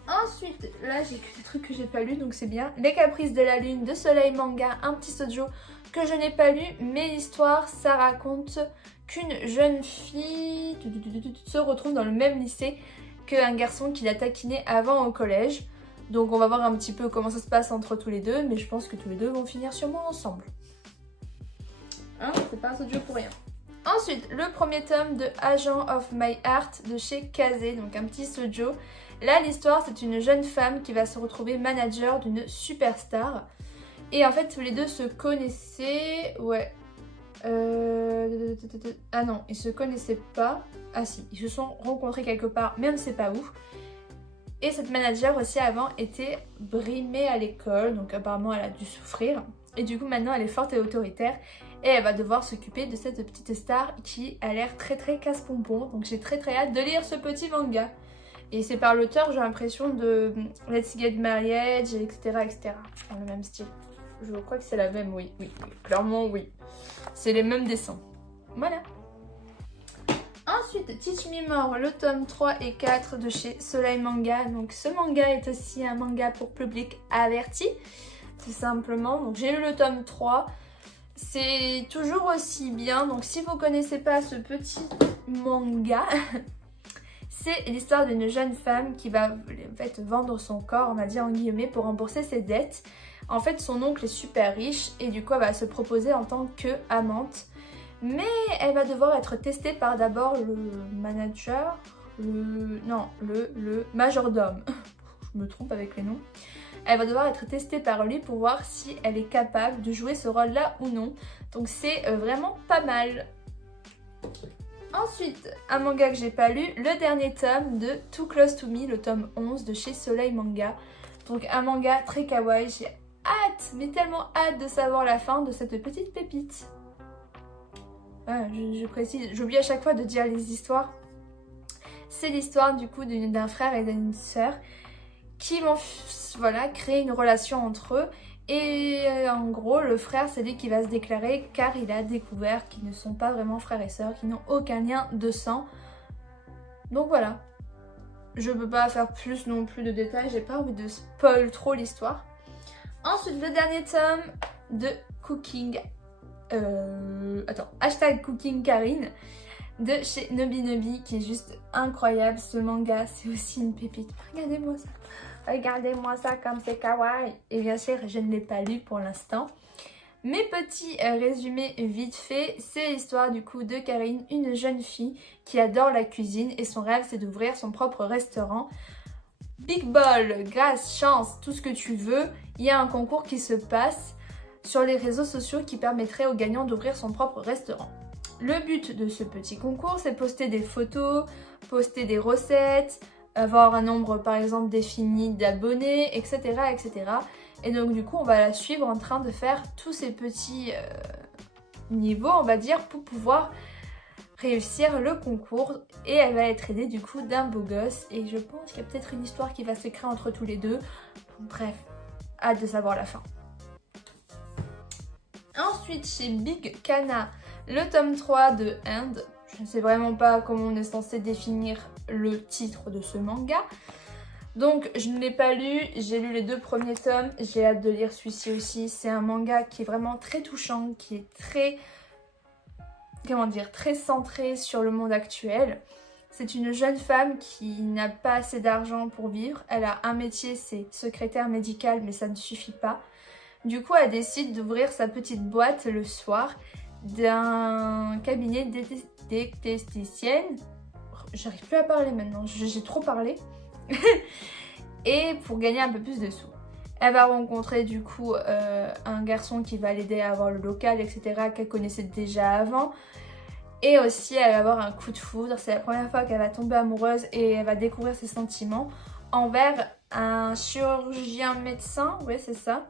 Ensuite, là j'ai que des trucs que j'ai pas lu donc c'est bien. Les Caprices de la Lune de Soleil Manga, un petit shoujo que je n'ai pas lu, mais l'histoire ça raconte qu'une jeune fille se retrouve dans le même lycée qu'un garçon qui l'a taquiné avant au collège. Donc on va voir un petit peu comment ça se passe entre tous les deux, mais je pense que tous les deux vont finir sûrement ensemble. Hein, c'est pas un shoujo pour rien. Ensuite, le premier tome de Agent of My Heart de chez Kazé, donc un petit shoujo. Là, l'histoire, c'est une jeune femme qui va se retrouver manager d'une superstar. Et en fait, tous les deux se connaissaient... Ouais. Ah non, ils se connaissaient pas. Ah si, ils se sont rencontrés quelque part, mais on ne sait pas où. Et cette manager aussi avant était brimée à l'école, donc apparemment elle a dû souffrir. Et du coup maintenant elle est forte et autoritaire et elle va devoir s'occuper de cette petite star qui a l'air très casse-pompon. Donc j'ai très hâte de lire ce petit manga. Et c'est par l'auteur, j'ai l'impression, de Let's Get Married, etc. Dans le même style. Je crois que c'est la même, oui, clairement oui. C'est les mêmes dessins. Voilà. Ensuite, Teach Me More, le tome 3 et 4 de chez Soleil Manga. Donc ce manga est aussi un manga pour public averti, tout simplement. Donc j'ai lu le tome 3. C'est toujours aussi bien. Donc si vous connaissez pas ce petit manga... C'est l'histoire d'une jeune femme qui va en fait vendre son corps, on va dire en guillemets, pour rembourser ses dettes. En fait, son oncle est super riche et du coup, elle va se proposer en tant qu'amante. Mais elle va devoir être testée par d'abord le manager, le majordome. Je me trompe avec les noms. Elle va devoir être testée par lui pour voir si elle est capable de jouer ce rôle-là ou non. Donc c'est vraiment pas mal. Ensuite, un manga que j'ai pas lu, le dernier tome de Too Close to Me, le tome 11 de chez Soleil Manga. Donc un manga très kawaii, j'ai hâte, mais tellement hâte de savoir la fin de cette petite pépite. Voilà, je précise, j'oublie à chaque fois de dire les histoires. C'est l'histoire du coup d'un frère et d'une sœur qui vont créer une relation entre eux. Et en gros, le frère, c'est lui qui va se déclarer car il a découvert qu'ils ne sont pas vraiment frères et sœurs, qu'ils n'ont aucun lien de sang. Donc voilà. Je peux pas faire plus non plus de détails, j'ai pas envie de spoil trop l'histoire. Ensuite, le dernier tome de Cooking... hashtag Cooking Karine de chez Nobinobi qui est juste incroyable. Ce manga, c'est aussi une pépite. Regardez-moi ça. Regardez-moi ça comme c'est kawaii. Et bien sûr, je ne l'ai pas lu pour l'instant. Mes petits résumés vite fait, c'est l'histoire du coup de Karine, une jeune fille qui adore la cuisine et son rêve c'est d'ouvrir son propre restaurant. Big ball, grâce, chance, tout ce que tu veux, il y a un concours qui se passe sur les réseaux sociaux qui permettrait aux gagnants d'ouvrir son propre restaurant. Le but de ce petit concours, c'est poster des photos, poster des recettes, avoir un nombre par exemple défini d'abonnés, etc., etc. Et donc du coup on va la suivre en train de faire tous ces petits niveaux on va dire pour pouvoir réussir le concours. Et elle va être aidée du coup d'un beau gosse et je pense qu'il y a peut-être une histoire qui va se créer entre tous les deux. Bref, hâte de savoir la fin. Ensuite chez Big Kana, le tome 3 de End. Je ne sais vraiment pas comment on est censé définir le titre de ce manga. Donc je ne l'ai pas lu, j'ai lu les 2 premiers tomes, j'ai hâte de lire celui-ci aussi. C'est un manga qui est vraiment très touchant, qui est très, comment dire, très centré sur le monde actuel. C'est une jeune femme qui n'a pas assez d'argent pour vivre. Elle a un métier, c'est secrétaire médicale, mais ça ne suffit pas. Du coup, elle décide d'ouvrir sa petite boîte le soir d'un cabinet d'esthéticienne. J'arrive plus à parler maintenant, j'ai trop parlé. Et pour gagner un peu plus de sous. Elle va rencontrer du coup un garçon qui va l'aider à avoir le local, etc. qu'elle connaissait déjà avant. Et aussi elle va avoir un coup de foudre. C'est la première fois qu'elle va tomber amoureuse et elle va découvrir ses sentiments envers un chirurgien médecin. Ouais, c'est ça.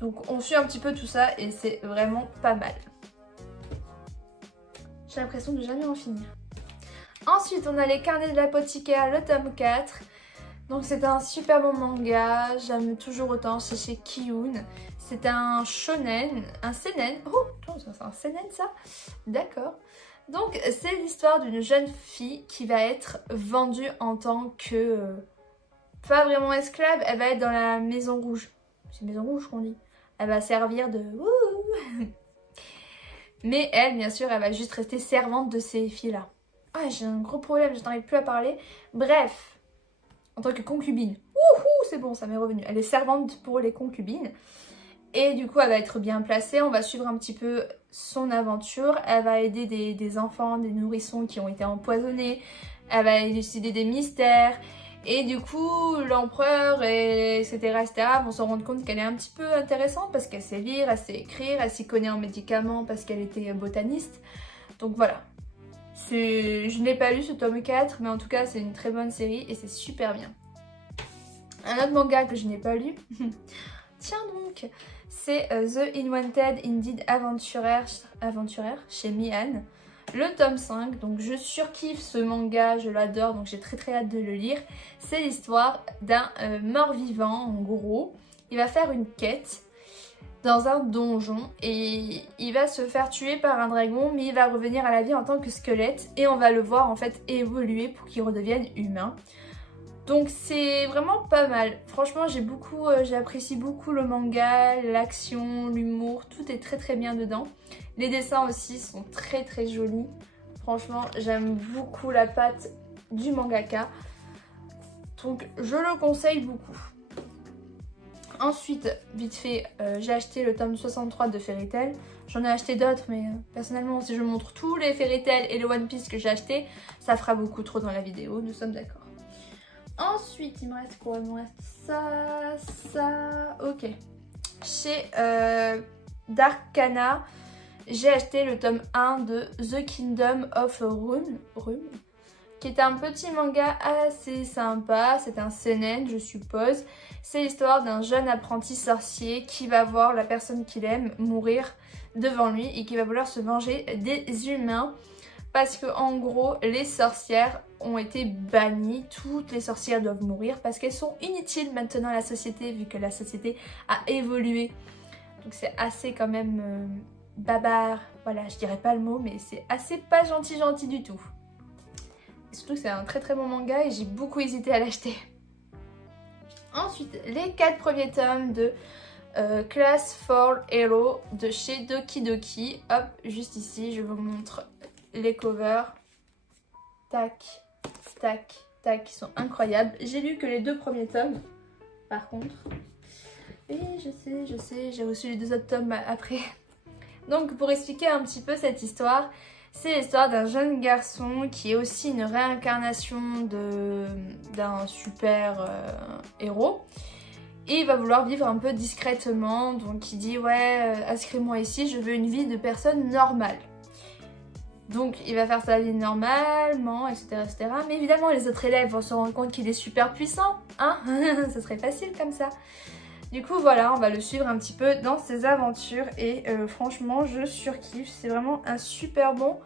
Donc on suit un petit peu tout ça et c'est vraiment pas mal. J'ai l'impression de jamais en finir. Ensuite, on a les carnets de l'apothicaire, le tome 4. Donc c'est un super bon manga, j'aime toujours autant, c'est chez Kiyun. C'est un shonen, un seinen. Oh, c'est un seinen ça? D'accord. Donc c'est l'histoire d'une jeune fille qui va être vendue en tant que... pas vraiment esclave, elle va être dans la maison rouge. C'est maison rouge qu'on dit. Elle va servir de... Mais elle, bien sûr, elle va juste rester servante de ces filles-là. Ah, j'ai un gros problème, je n'arrive plus à parler. Bref, en tant que concubine. Wouhou, c'est bon, ça m'est revenu. Elle est servante pour les concubines. Et du coup, elle va être bien placée. On va suivre un petit peu son aventure. Elle va aider des enfants, des nourrissons qui ont été empoisonnés. Elle va élucider des mystères. Et du coup, l'empereur, etc., vont se rendre compte qu'elle est un petit peu intéressante parce qu'elle sait lire, elle sait écrire, elle s'y connaît en médicaments parce qu'elle était botaniste. Donc voilà. Je n'ai pas lu ce tome 4, mais en tout cas, c'est une très bonne série et c'est super bien. Un autre manga que je n'ai pas lu, tiens donc, c'est The Unwanted Indeed Aventuraire chez Mian. Le tome 5, donc je surkiffe ce manga, je l'adore, donc j'ai très hâte de le lire. C'est l'histoire d'un mort-vivant, en gros. Il va faire une quête dans un donjon et il va se faire tuer par un dragon, mais il va revenir à la vie en tant que squelette et on va le voir en fait évoluer pour qu'il redevienne humain. Donc c'est vraiment pas mal. Franchement, j'apprécie beaucoup le manga, l'action, l'humour, tout est très bien dedans. Les dessins aussi sont très jolis. Franchement, j'aime beaucoup la patte du mangaka. Donc je le conseille beaucoup. Ensuite, vite fait, j'ai acheté le tome 63 de Fairy Tail. J'en ai acheté d'autres, mais personnellement, si je montre tous les Fairy Tail et le One Piece que j'ai acheté, ça fera beaucoup trop dans la vidéo, nous sommes d'accord. Ensuite, il me reste quoi? Il me reste ça, ok. Chez Darkana, j'ai acheté le tome 1 de The Kingdom of Rune, qui est un petit manga assez sympa. C'est un seinen, je suppose. C'est l'histoire d'un jeune apprenti sorcier qui va voir la personne qu'il aime mourir devant lui et qui va vouloir se venger des humains. Parce que en gros, les sorcières ont été bannies. Toutes les sorcières doivent mourir parce qu'elles sont inutiles maintenant à la société vu que la société a évolué. Donc c'est assez quand même barbare. Voilà, je dirais pas le mot, mais c'est assez pas gentil du tout. Et surtout que c'est un très bon manga et j'ai beaucoup hésité à l'acheter. Ensuite, les 4 premiers tomes de Class for Hero de chez Doki Doki. Hop, juste ici, je vous montre les covers. Tac, tac, tac, qui sont incroyables. J'ai lu que les 2 premiers tomes, par contre. Et je sais, j'ai reçu les 2 autres tomes après. Donc, pour expliquer un petit peu cette histoire, c'est l'histoire d'un jeune garçon qui est aussi une réincarnation d'un super héros. Et il va vouloir vivre un peu discrètement. Donc il dit ouais, inscris-moi ici, je veux une vie de personne normale. Donc il va faire sa vie normalement, etc. Mais évidemment les autres élèves vont se rendre compte qu'il est super puissant. Hein. Ça serait facile comme ça. Du coup voilà, on va le suivre un petit peu dans ses aventures et franchement je surkiffe, c'est vraiment un super bon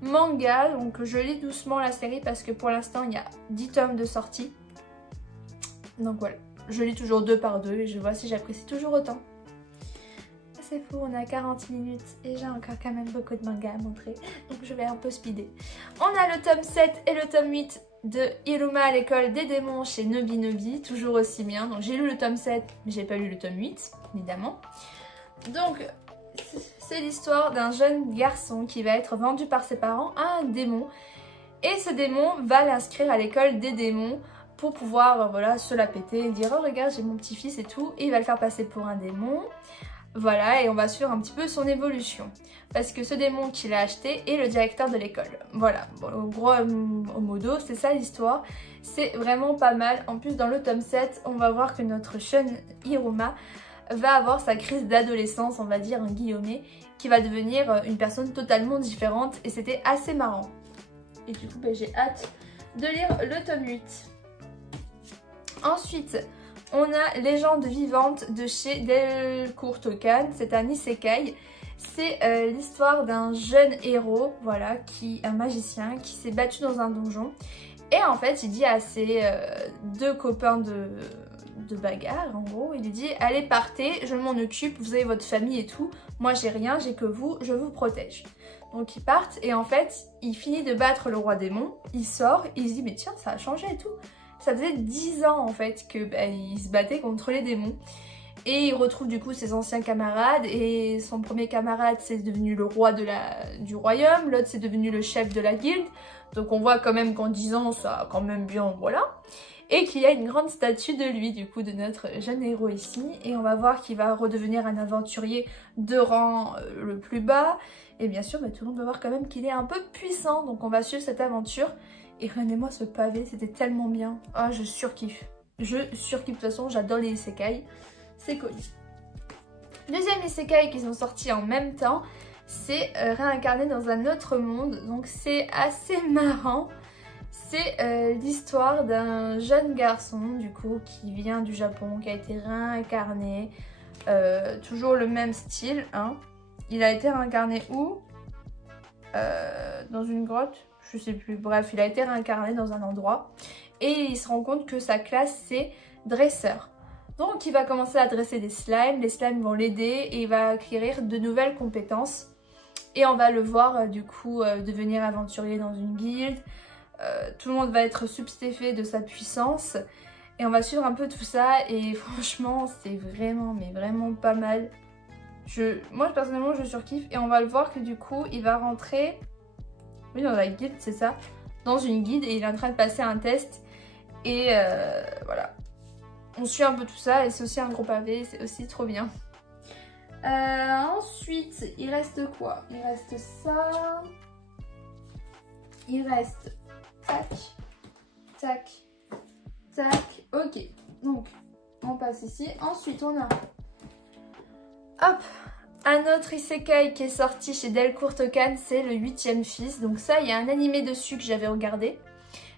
manga. Donc je lis doucement la série parce que pour l'instant il y a 10 tomes de sortie. Donc voilà, je lis toujours 2 par 2 et je vois si j'apprécie toujours autant. c'est fou, on a 40 minutes et j'ai encore quand même beaucoup de mangas à montrer, donc je vais un peu speeder. On a le tome 7 et le tome 8 de Iruma à l'école des démons chez Nobi Nobi, toujours aussi bien. Donc j'ai lu le tome 7, mais j'ai pas lu le tome 8, évidemment. Donc c'est l'histoire d'un jeune garçon qui va être vendu par ses parents à un démon. Et ce démon va l'inscrire à l'école des démons pour pouvoir voilà, se la péter et dire « Oh regarde, j'ai mon petit-fils et tout ». Et il va le faire passer pour un démon. Voilà, et on va suivre un petit peu son évolution. Parce que ce démon qu'il a acheté est le directeur de l'école. Voilà, bon, au gros au modo, c'est ça l'histoire. C'est vraiment pas mal. En plus, dans le tome 7, on va voir que notre jeune Iruma va avoir sa crise d'adolescence, on va dire, en guillemets, qui va devenir une personne totalement différente. Et c'était assez marrant. Et du coup, j'ai hâte de lire le tome 8. Ensuite, on a Légende vivante de chez Delcourt Tokan. C'est un isekai. C'est l'histoire d'un jeune héros, voilà, un magicien, qui s'est battu dans un donjon. Et en fait, il dit à ses deux copains de bagarre, en gros, il lui dit « Allez, partez, je m'en occupe, vous avez votre famille et tout. Moi, j'ai rien, j'ai que vous, je vous protège. » Donc ils partent et en fait, il finit de battre le roi démon, il sort, il se dit « Mais tiens, ça a changé et tout. » Ça faisait 10 ans en fait qu'il se battait contre les démons. Et il retrouve du coup ses anciens camarades et son premier camarade c'est devenu le roi du royaume, l'autre c'est devenu le chef de la guilde. Donc on voit quand même qu'en 10 ans ça a quand même bien, voilà. Et qu'il y a une grande statue de lui, du coup, de notre jeune héros ici. Et on va voir qu'il va redevenir un aventurier de rang le plus bas. Et bien sûr, tout le monde va voir quand même qu'il est un peu puissant. Donc on va suivre cette aventure. Et regardez-moi ce pavé, c'était tellement bien. Ah, je surkiffe. Je surkiffe, de toute façon, j'adore les isekai. C'est connu. Deuxième isekai qui sont sortis en même temps, c'est Réincarné dans un autre monde. Donc c'est assez marrant. C'est l'histoire d'un jeune garçon du coup qui vient du Japon, qui a été réincarné, toujours le même style, hein. Il a été réincarné où? Dans une grotte, je sais plus, bref, il a été réincarné dans un endroit et il se rend compte que sa classe c'est dresseur. Donc il va commencer à dresser des slimes, les slimes vont l'aider et il va acquérir de nouvelles compétences et on va le voir du coup devenir aventurier dans une guilde. Tout le monde va être stupéfait de sa puissance et on va suivre un peu tout ça et franchement c'est vraiment mais vraiment pas mal. Moi personnellement je surkiffe et on va le voir que du coup il va rentrer dans la guilde, c'est ça, dans une guilde et il est en train de passer un test et voilà. On suit un peu tout ça et c'est aussi un gros pavé, c'est aussi trop bien. Ensuite il reste quoi? Il reste ça, il reste tac, tac, tac, ok, donc on passe ici. Ensuite on a, hop, un autre isekai qui est sorti chez Delcourt Tokan, c'est le 8e fils. Donc ça, il y a un animé dessus que j'avais regardé.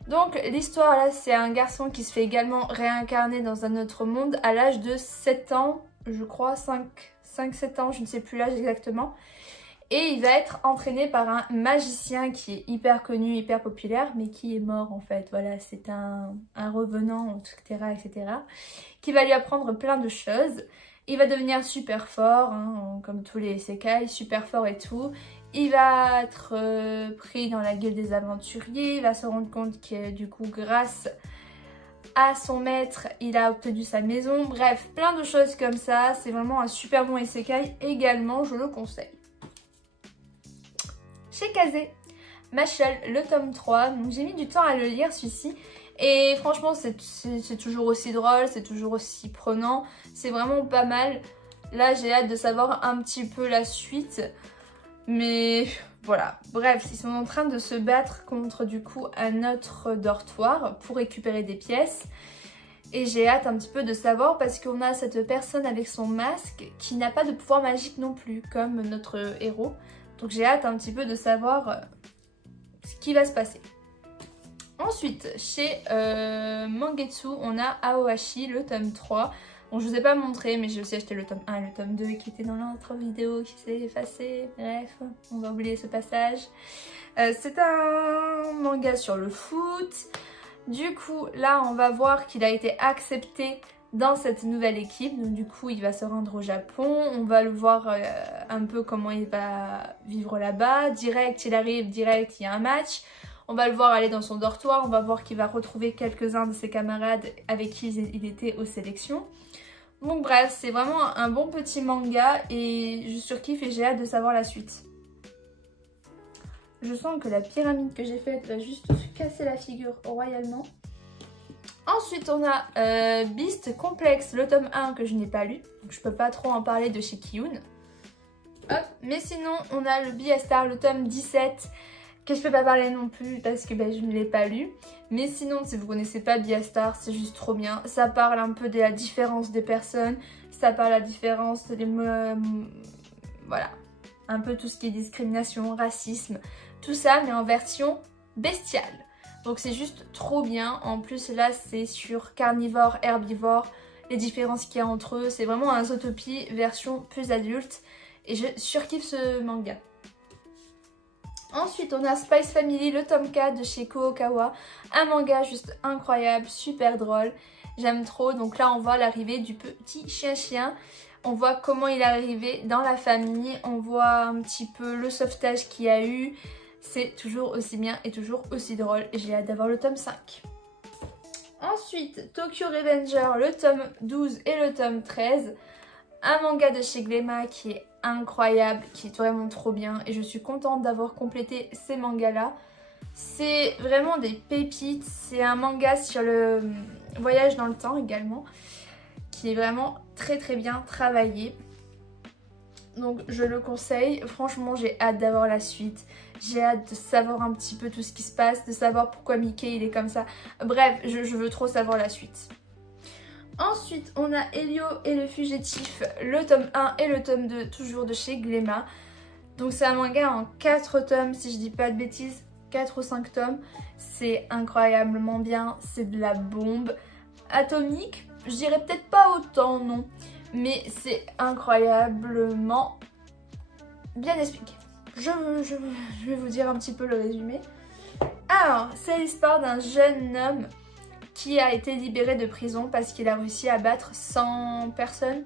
Donc l'histoire là, c'est un garçon qui se fait également réincarner dans un autre monde à l'âge de 7 ans, je crois, 5-7 ans, je ne sais plus l'âge exactement. Et il va être entraîné par un magicien qui est hyper connu, hyper populaire, mais qui est mort en fait. Voilà, c'est un revenant, etc., etc. Qui va lui apprendre plein de choses. Il va devenir super fort, hein, comme tous les isekai, super fort et tout. Il va être pris dans la guilde des aventuriers. Il va se rendre compte que du coup, grâce à son maître, il a obtenu sa maison. Bref, plein de choses comme ça. C'est vraiment un super bon isekai également, je le conseille. Chez Kazé, Machel, le tome 3. Donc j'ai mis du temps à le lire celui-ci. Et franchement, c'est toujours aussi drôle, c'est toujours aussi prenant. C'est vraiment pas mal. Là, j'ai hâte de savoir un petit peu la suite. Mais voilà. Bref, ils sont en train de se battre contre du coup un autre dortoir pour récupérer des pièces. Et j'ai hâte un petit peu de savoir parce qu'on a cette personne avec son masque qui n'a pas de pouvoir magique non plus, comme notre héros. Donc j'ai hâte un petit peu de savoir ce qui va se passer. Ensuite, chez Mangetsu, on a Aohashi, le tome 3. Bon, je vous ai pas montré, mais j'ai aussi acheté le tome 1 et le tome 2 qui était dans l'autre vidéo qui s'est effacé. Bref, on va oublier ce passage. C'est un manga sur le foot. Du coup, là, on va voir qu'il a été accepté dans cette nouvelle équipe. Donc du coup il va se rendre au Japon, on va le voir un peu comment il va vivre là-bas. Direct il arrive, direct il y a un match. On va le voir aller dans son dortoir, on va voir qu'il va retrouver quelques-uns de ses camarades avec qui il était aux sélections. Donc bref, c'est vraiment un bon petit manga et je surkiffe et j'ai hâte de savoir la suite. Je sens que la pyramide que j'ai faite va juste se casser la figure royalement. Ensuite on a Beast Complex, le tome 1 que je n'ai pas lu. Donc je peux pas trop en parler de chez Kiyun. Hop. Mais sinon on a le Beastar, le tome 17 que je peux pas parler non plus parce que je ne l'ai pas lu. Mais sinon si vous connaissez pas Beastar, c'est juste trop bien. Ça parle un peu de la différence des personnes, ça parle de la différence des... voilà. Un peu tout ce qui est discrimination, racisme, tout ça mais en version bestiale. Donc c'est juste trop bien. En plus là c'est sur carnivore, herbivore, les différences qu'il y a entre eux. C'est vraiment un Zootopie version plus adulte. Et je surkiffe ce manga. Ensuite on a Spice Family, le tome 4 de chez Kurokawa. Un manga juste incroyable, super drôle. J'aime trop. Donc là on voit l'arrivée du petit chien-chien. On voit comment il est arrivé dans la famille. On voit un petit peu le sauvetage qu'il y a eu. C'est toujours aussi bien et toujours aussi drôle. Et j'ai hâte d'avoir le tome 5. Ensuite, Tokyo Revenger, le tome 12 et le tome 13. Un manga de chez Gléma qui est incroyable, qui est vraiment trop bien. Et je suis contente d'avoir complété ces mangas-là. C'est vraiment des pépites. C'est un manga sur le voyage dans le temps également, qui est vraiment très très bien travaillé. Donc je le conseille. Franchement, j'ai hâte d'avoir la suite. J'ai hâte de savoir un petit peu tout ce qui se passe, de savoir pourquoi Mickey il est comme ça. Bref, je veux trop savoir la suite. Ensuite, on a Elio et le fugitif, le tome 1 et le tome 2, toujours de chez Gléma. Donc c'est un manga en 4 tomes, si je dis pas de bêtises, 4 ou 5 tomes. C'est incroyablement bien, c'est de la bombe. Atomique, je dirais peut-être pas autant, non. Mais c'est incroyablement bien expliqué. Je vais vous dire un petit peu le résumé. Alors, c'est l'histoire d'un jeune homme qui a été libéré de prison parce qu'il a réussi à battre 100 personnes.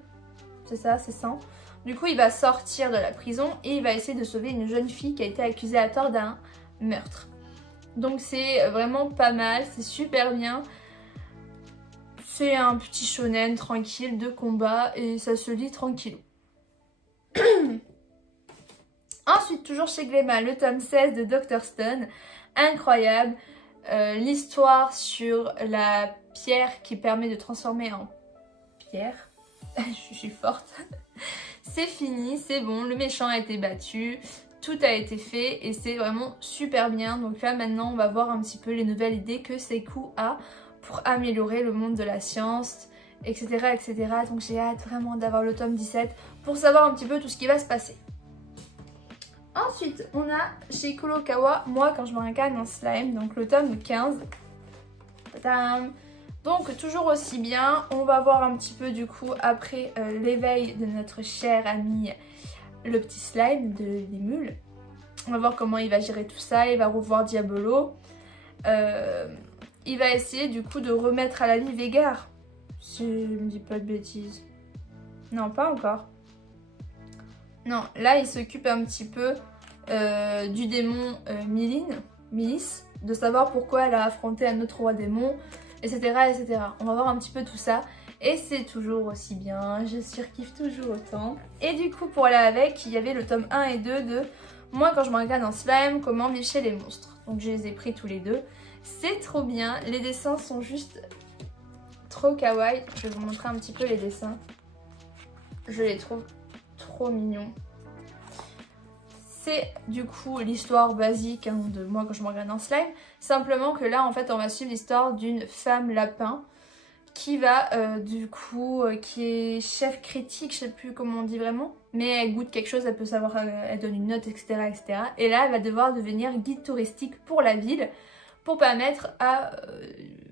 C'est ça, c'est 100. Du coup, il va sortir de la prison et il va essayer de sauver une jeune fille qui a été accusée à tort d'un meurtre. Donc c'est vraiment pas mal, c'est super bien. C'est un petit shonen tranquille de combat et ça se lit tranquillou. Ensuite, toujours chez Gléma, le tome 16 de Dr. Stone. Incroyable. L'histoire sur la pierre qui permet de transformer en pierre. Je suis forte. C'est fini, c'est bon, le méchant a été battu. Tout a été fait et c'est vraiment super bien. Donc là maintenant on va voir un petit peu les nouvelles idées que Seiku a pour améliorer le monde de la science, etc. etc. Donc j'ai hâte vraiment d'avoir le tome 17 pour savoir un petit peu tout ce qui va se passer. Ensuite, on a chez Kurokawa, moi quand je me réincarne en slime, donc le tome 15. Tadam. Donc toujours aussi bien, on va voir un petit peu du coup après l'éveil de notre cher ami le petit slime de Limule. On va voir comment il va gérer tout ça, il va revoir Diabolo. Il va essayer du coup de remettre à la vie Végar. Si je me dis pas de bêtises. Non, pas encore. Non, là il s'occupe un petit peu du démon Milice, de savoir pourquoi elle a affronté un autre roi démon, etc., etc. On va voir un petit peu tout ça. Et c'est toujours aussi bien, je surkiffe toujours autant. Et du coup pour aller avec, il y avait le tome 1 et 2 de Moi quand je me regarde en slime, comment vivre chez les monstres. Donc je les ai pris tous les deux. C'est trop bien, les dessins sont juste trop kawaii. Je vais vous montrer un petit peu les dessins. Je les trouve trop mignons. C'est du coup l'histoire basique de Moi quand je me regarde en slime. Simplement que là en fait on va suivre l'histoire d'une femme lapin qui va du coup, qui est chef critique, je sais plus comment on dit vraiment, mais elle goûte quelque chose, elle peut savoir, elle donne une note, etc., etc. Et là, elle va devoir devenir guide touristique pour la ville, pour permettre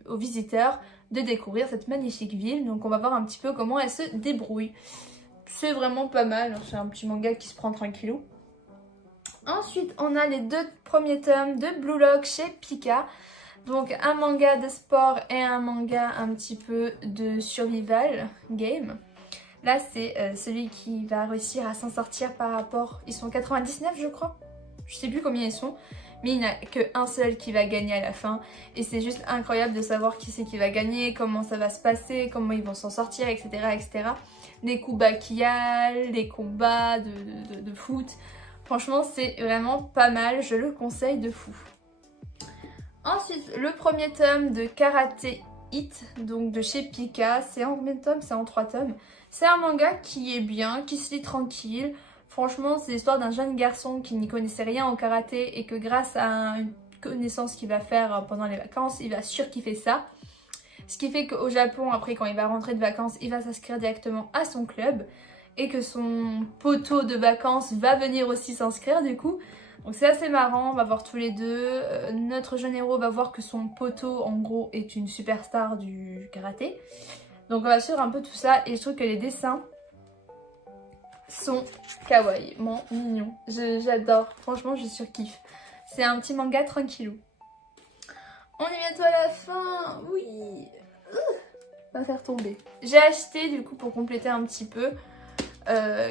aux visiteurs de découvrir cette magnifique ville. Donc on va voir un petit peu comment elle se débrouille. C'est vraiment pas mal, c'est un petit manga qui se prend tranquillou. Ensuite, on a les 2 premiers tomes de Blue Lock chez Pika. Donc un manga de sport et un manga un petit peu de survival game. Là c'est celui qui va réussir à s'en sortir par rapport... Ils sont 99 je crois. Je sais plus combien ils sont. Mais il n'y a qu'un seul qui va gagner à la fin. Et c'est juste incroyable de savoir qui c'est qui va gagner, comment ça va se passer, comment ils vont s'en sortir, etc. etc. Les coups bakial, les combats de foot. Franchement c'est vraiment pas mal, je le conseille de fou. Ensuite, le premier tome de Karate Hit, donc de chez Pika. C'est en combien de tomes? C'est en 3 tomes. C'est un manga qui est bien, qui se lit tranquille. Franchement, c'est l'histoire d'un jeune garçon qui n'y connaissait rien au karaté et que grâce à une connaissance qu'il va faire pendant les vacances, il va surkiffer ça. Ce qui fait qu'au Japon, après quand il va rentrer de vacances, il va s'inscrire directement à son club et que son poteau de vacances va venir aussi s'inscrire du coup. Donc c'est assez marrant, on va voir tous les deux. Notre jeune héros va voir que son poteau en gros est une superstar du karaté. Donc on va suivre un peu tout ça et je trouve que les dessins sont kawaii, mignons. J'adore, franchement je surkiffe. C'est un petit manga tranquillou. On est bientôt à la fin, oui. On va faire tomber. J'ai acheté du coup pour compléter un petit peu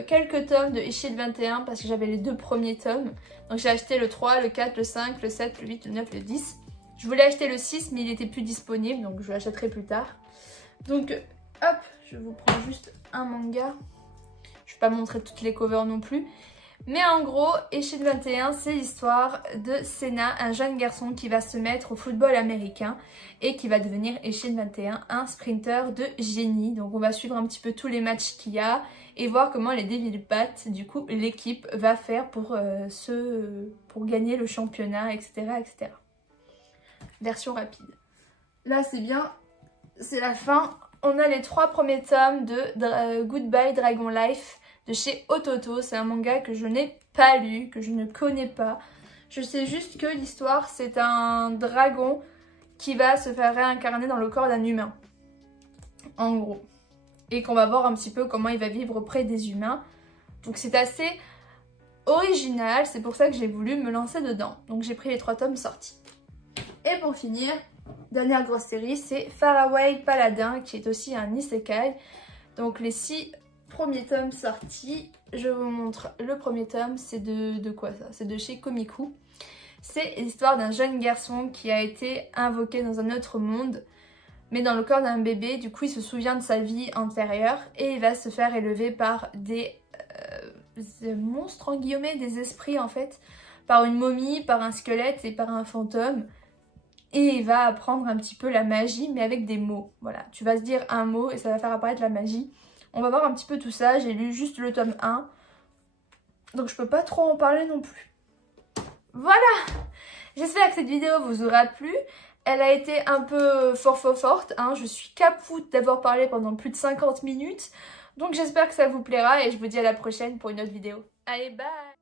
quelques tomes de Ishield 21 parce que j'avais les 2 premiers tomes. Donc j'ai acheté le 3, le 4, le 5, le 7, le 8, le 9, le 10. Je voulais acheter le 6 mais il était plus disponible donc je l'achèterai plus tard. Donc hop, je vous prends juste un manga. Je vais pas montrer toutes les covers non plus. Mais en gros, Ishield 21, c'est l'histoire de Senna, un jeune garçon qui va se mettre au football américain et qui va devenir Ishield 21, un sprinter de génie. Donc on va suivre un petit peu tous les matchs qu'il y a et voir comment les Devil Bat, du coup l'équipe, va faire pour gagner le championnat, etc., etc. Version rapide. Là c'est bien, c'est la fin. On a les 3 premiers tomes de Goodbye Dragon Life de chez Ototo. C'est un manga que je n'ai pas lu, que je ne connais pas. Je sais juste que l'histoire, c'est un dragon qui va se faire réincarner dans le corps d'un humain. En gros. Et qu'on va voir un petit peu comment il va vivre auprès des humains. Donc c'est assez original, c'est pour ça que j'ai voulu me lancer dedans. Donc j'ai pris les 3 tomes sortis. Et pour finir, dernière grosse série, c'est Faraway Paladin, qui est aussi un isekai. Donc les 6 premiers tomes sortis, je vous montre le premier tome, c'est de quoi ça? C'est de chez Komiku. C'est l'histoire d'un jeune garçon qui a été invoqué dans un autre monde, mais dans le corps d'un bébé. Du coup il se souvient de sa vie antérieure et il va se faire élever par des monstres en guillemets, des esprits en fait, par une momie, par un squelette et par un fantôme. Et il va apprendre un petit peu la magie mais avec des mots. Voilà, tu vas se dire un mot et ça va faire apparaître la magie. On va voir un petit peu tout ça, j'ai lu juste le tome 1, donc je peux pas trop en parler non plus. Voilà, j'espère que cette vidéo vous aura plu. Elle a été un peu forte, hein. Je suis capoute d'avoir parlé pendant plus de 50 minutes. Donc j'espère que ça vous plaira et je vous dis à la prochaine pour une autre vidéo. Allez, bye!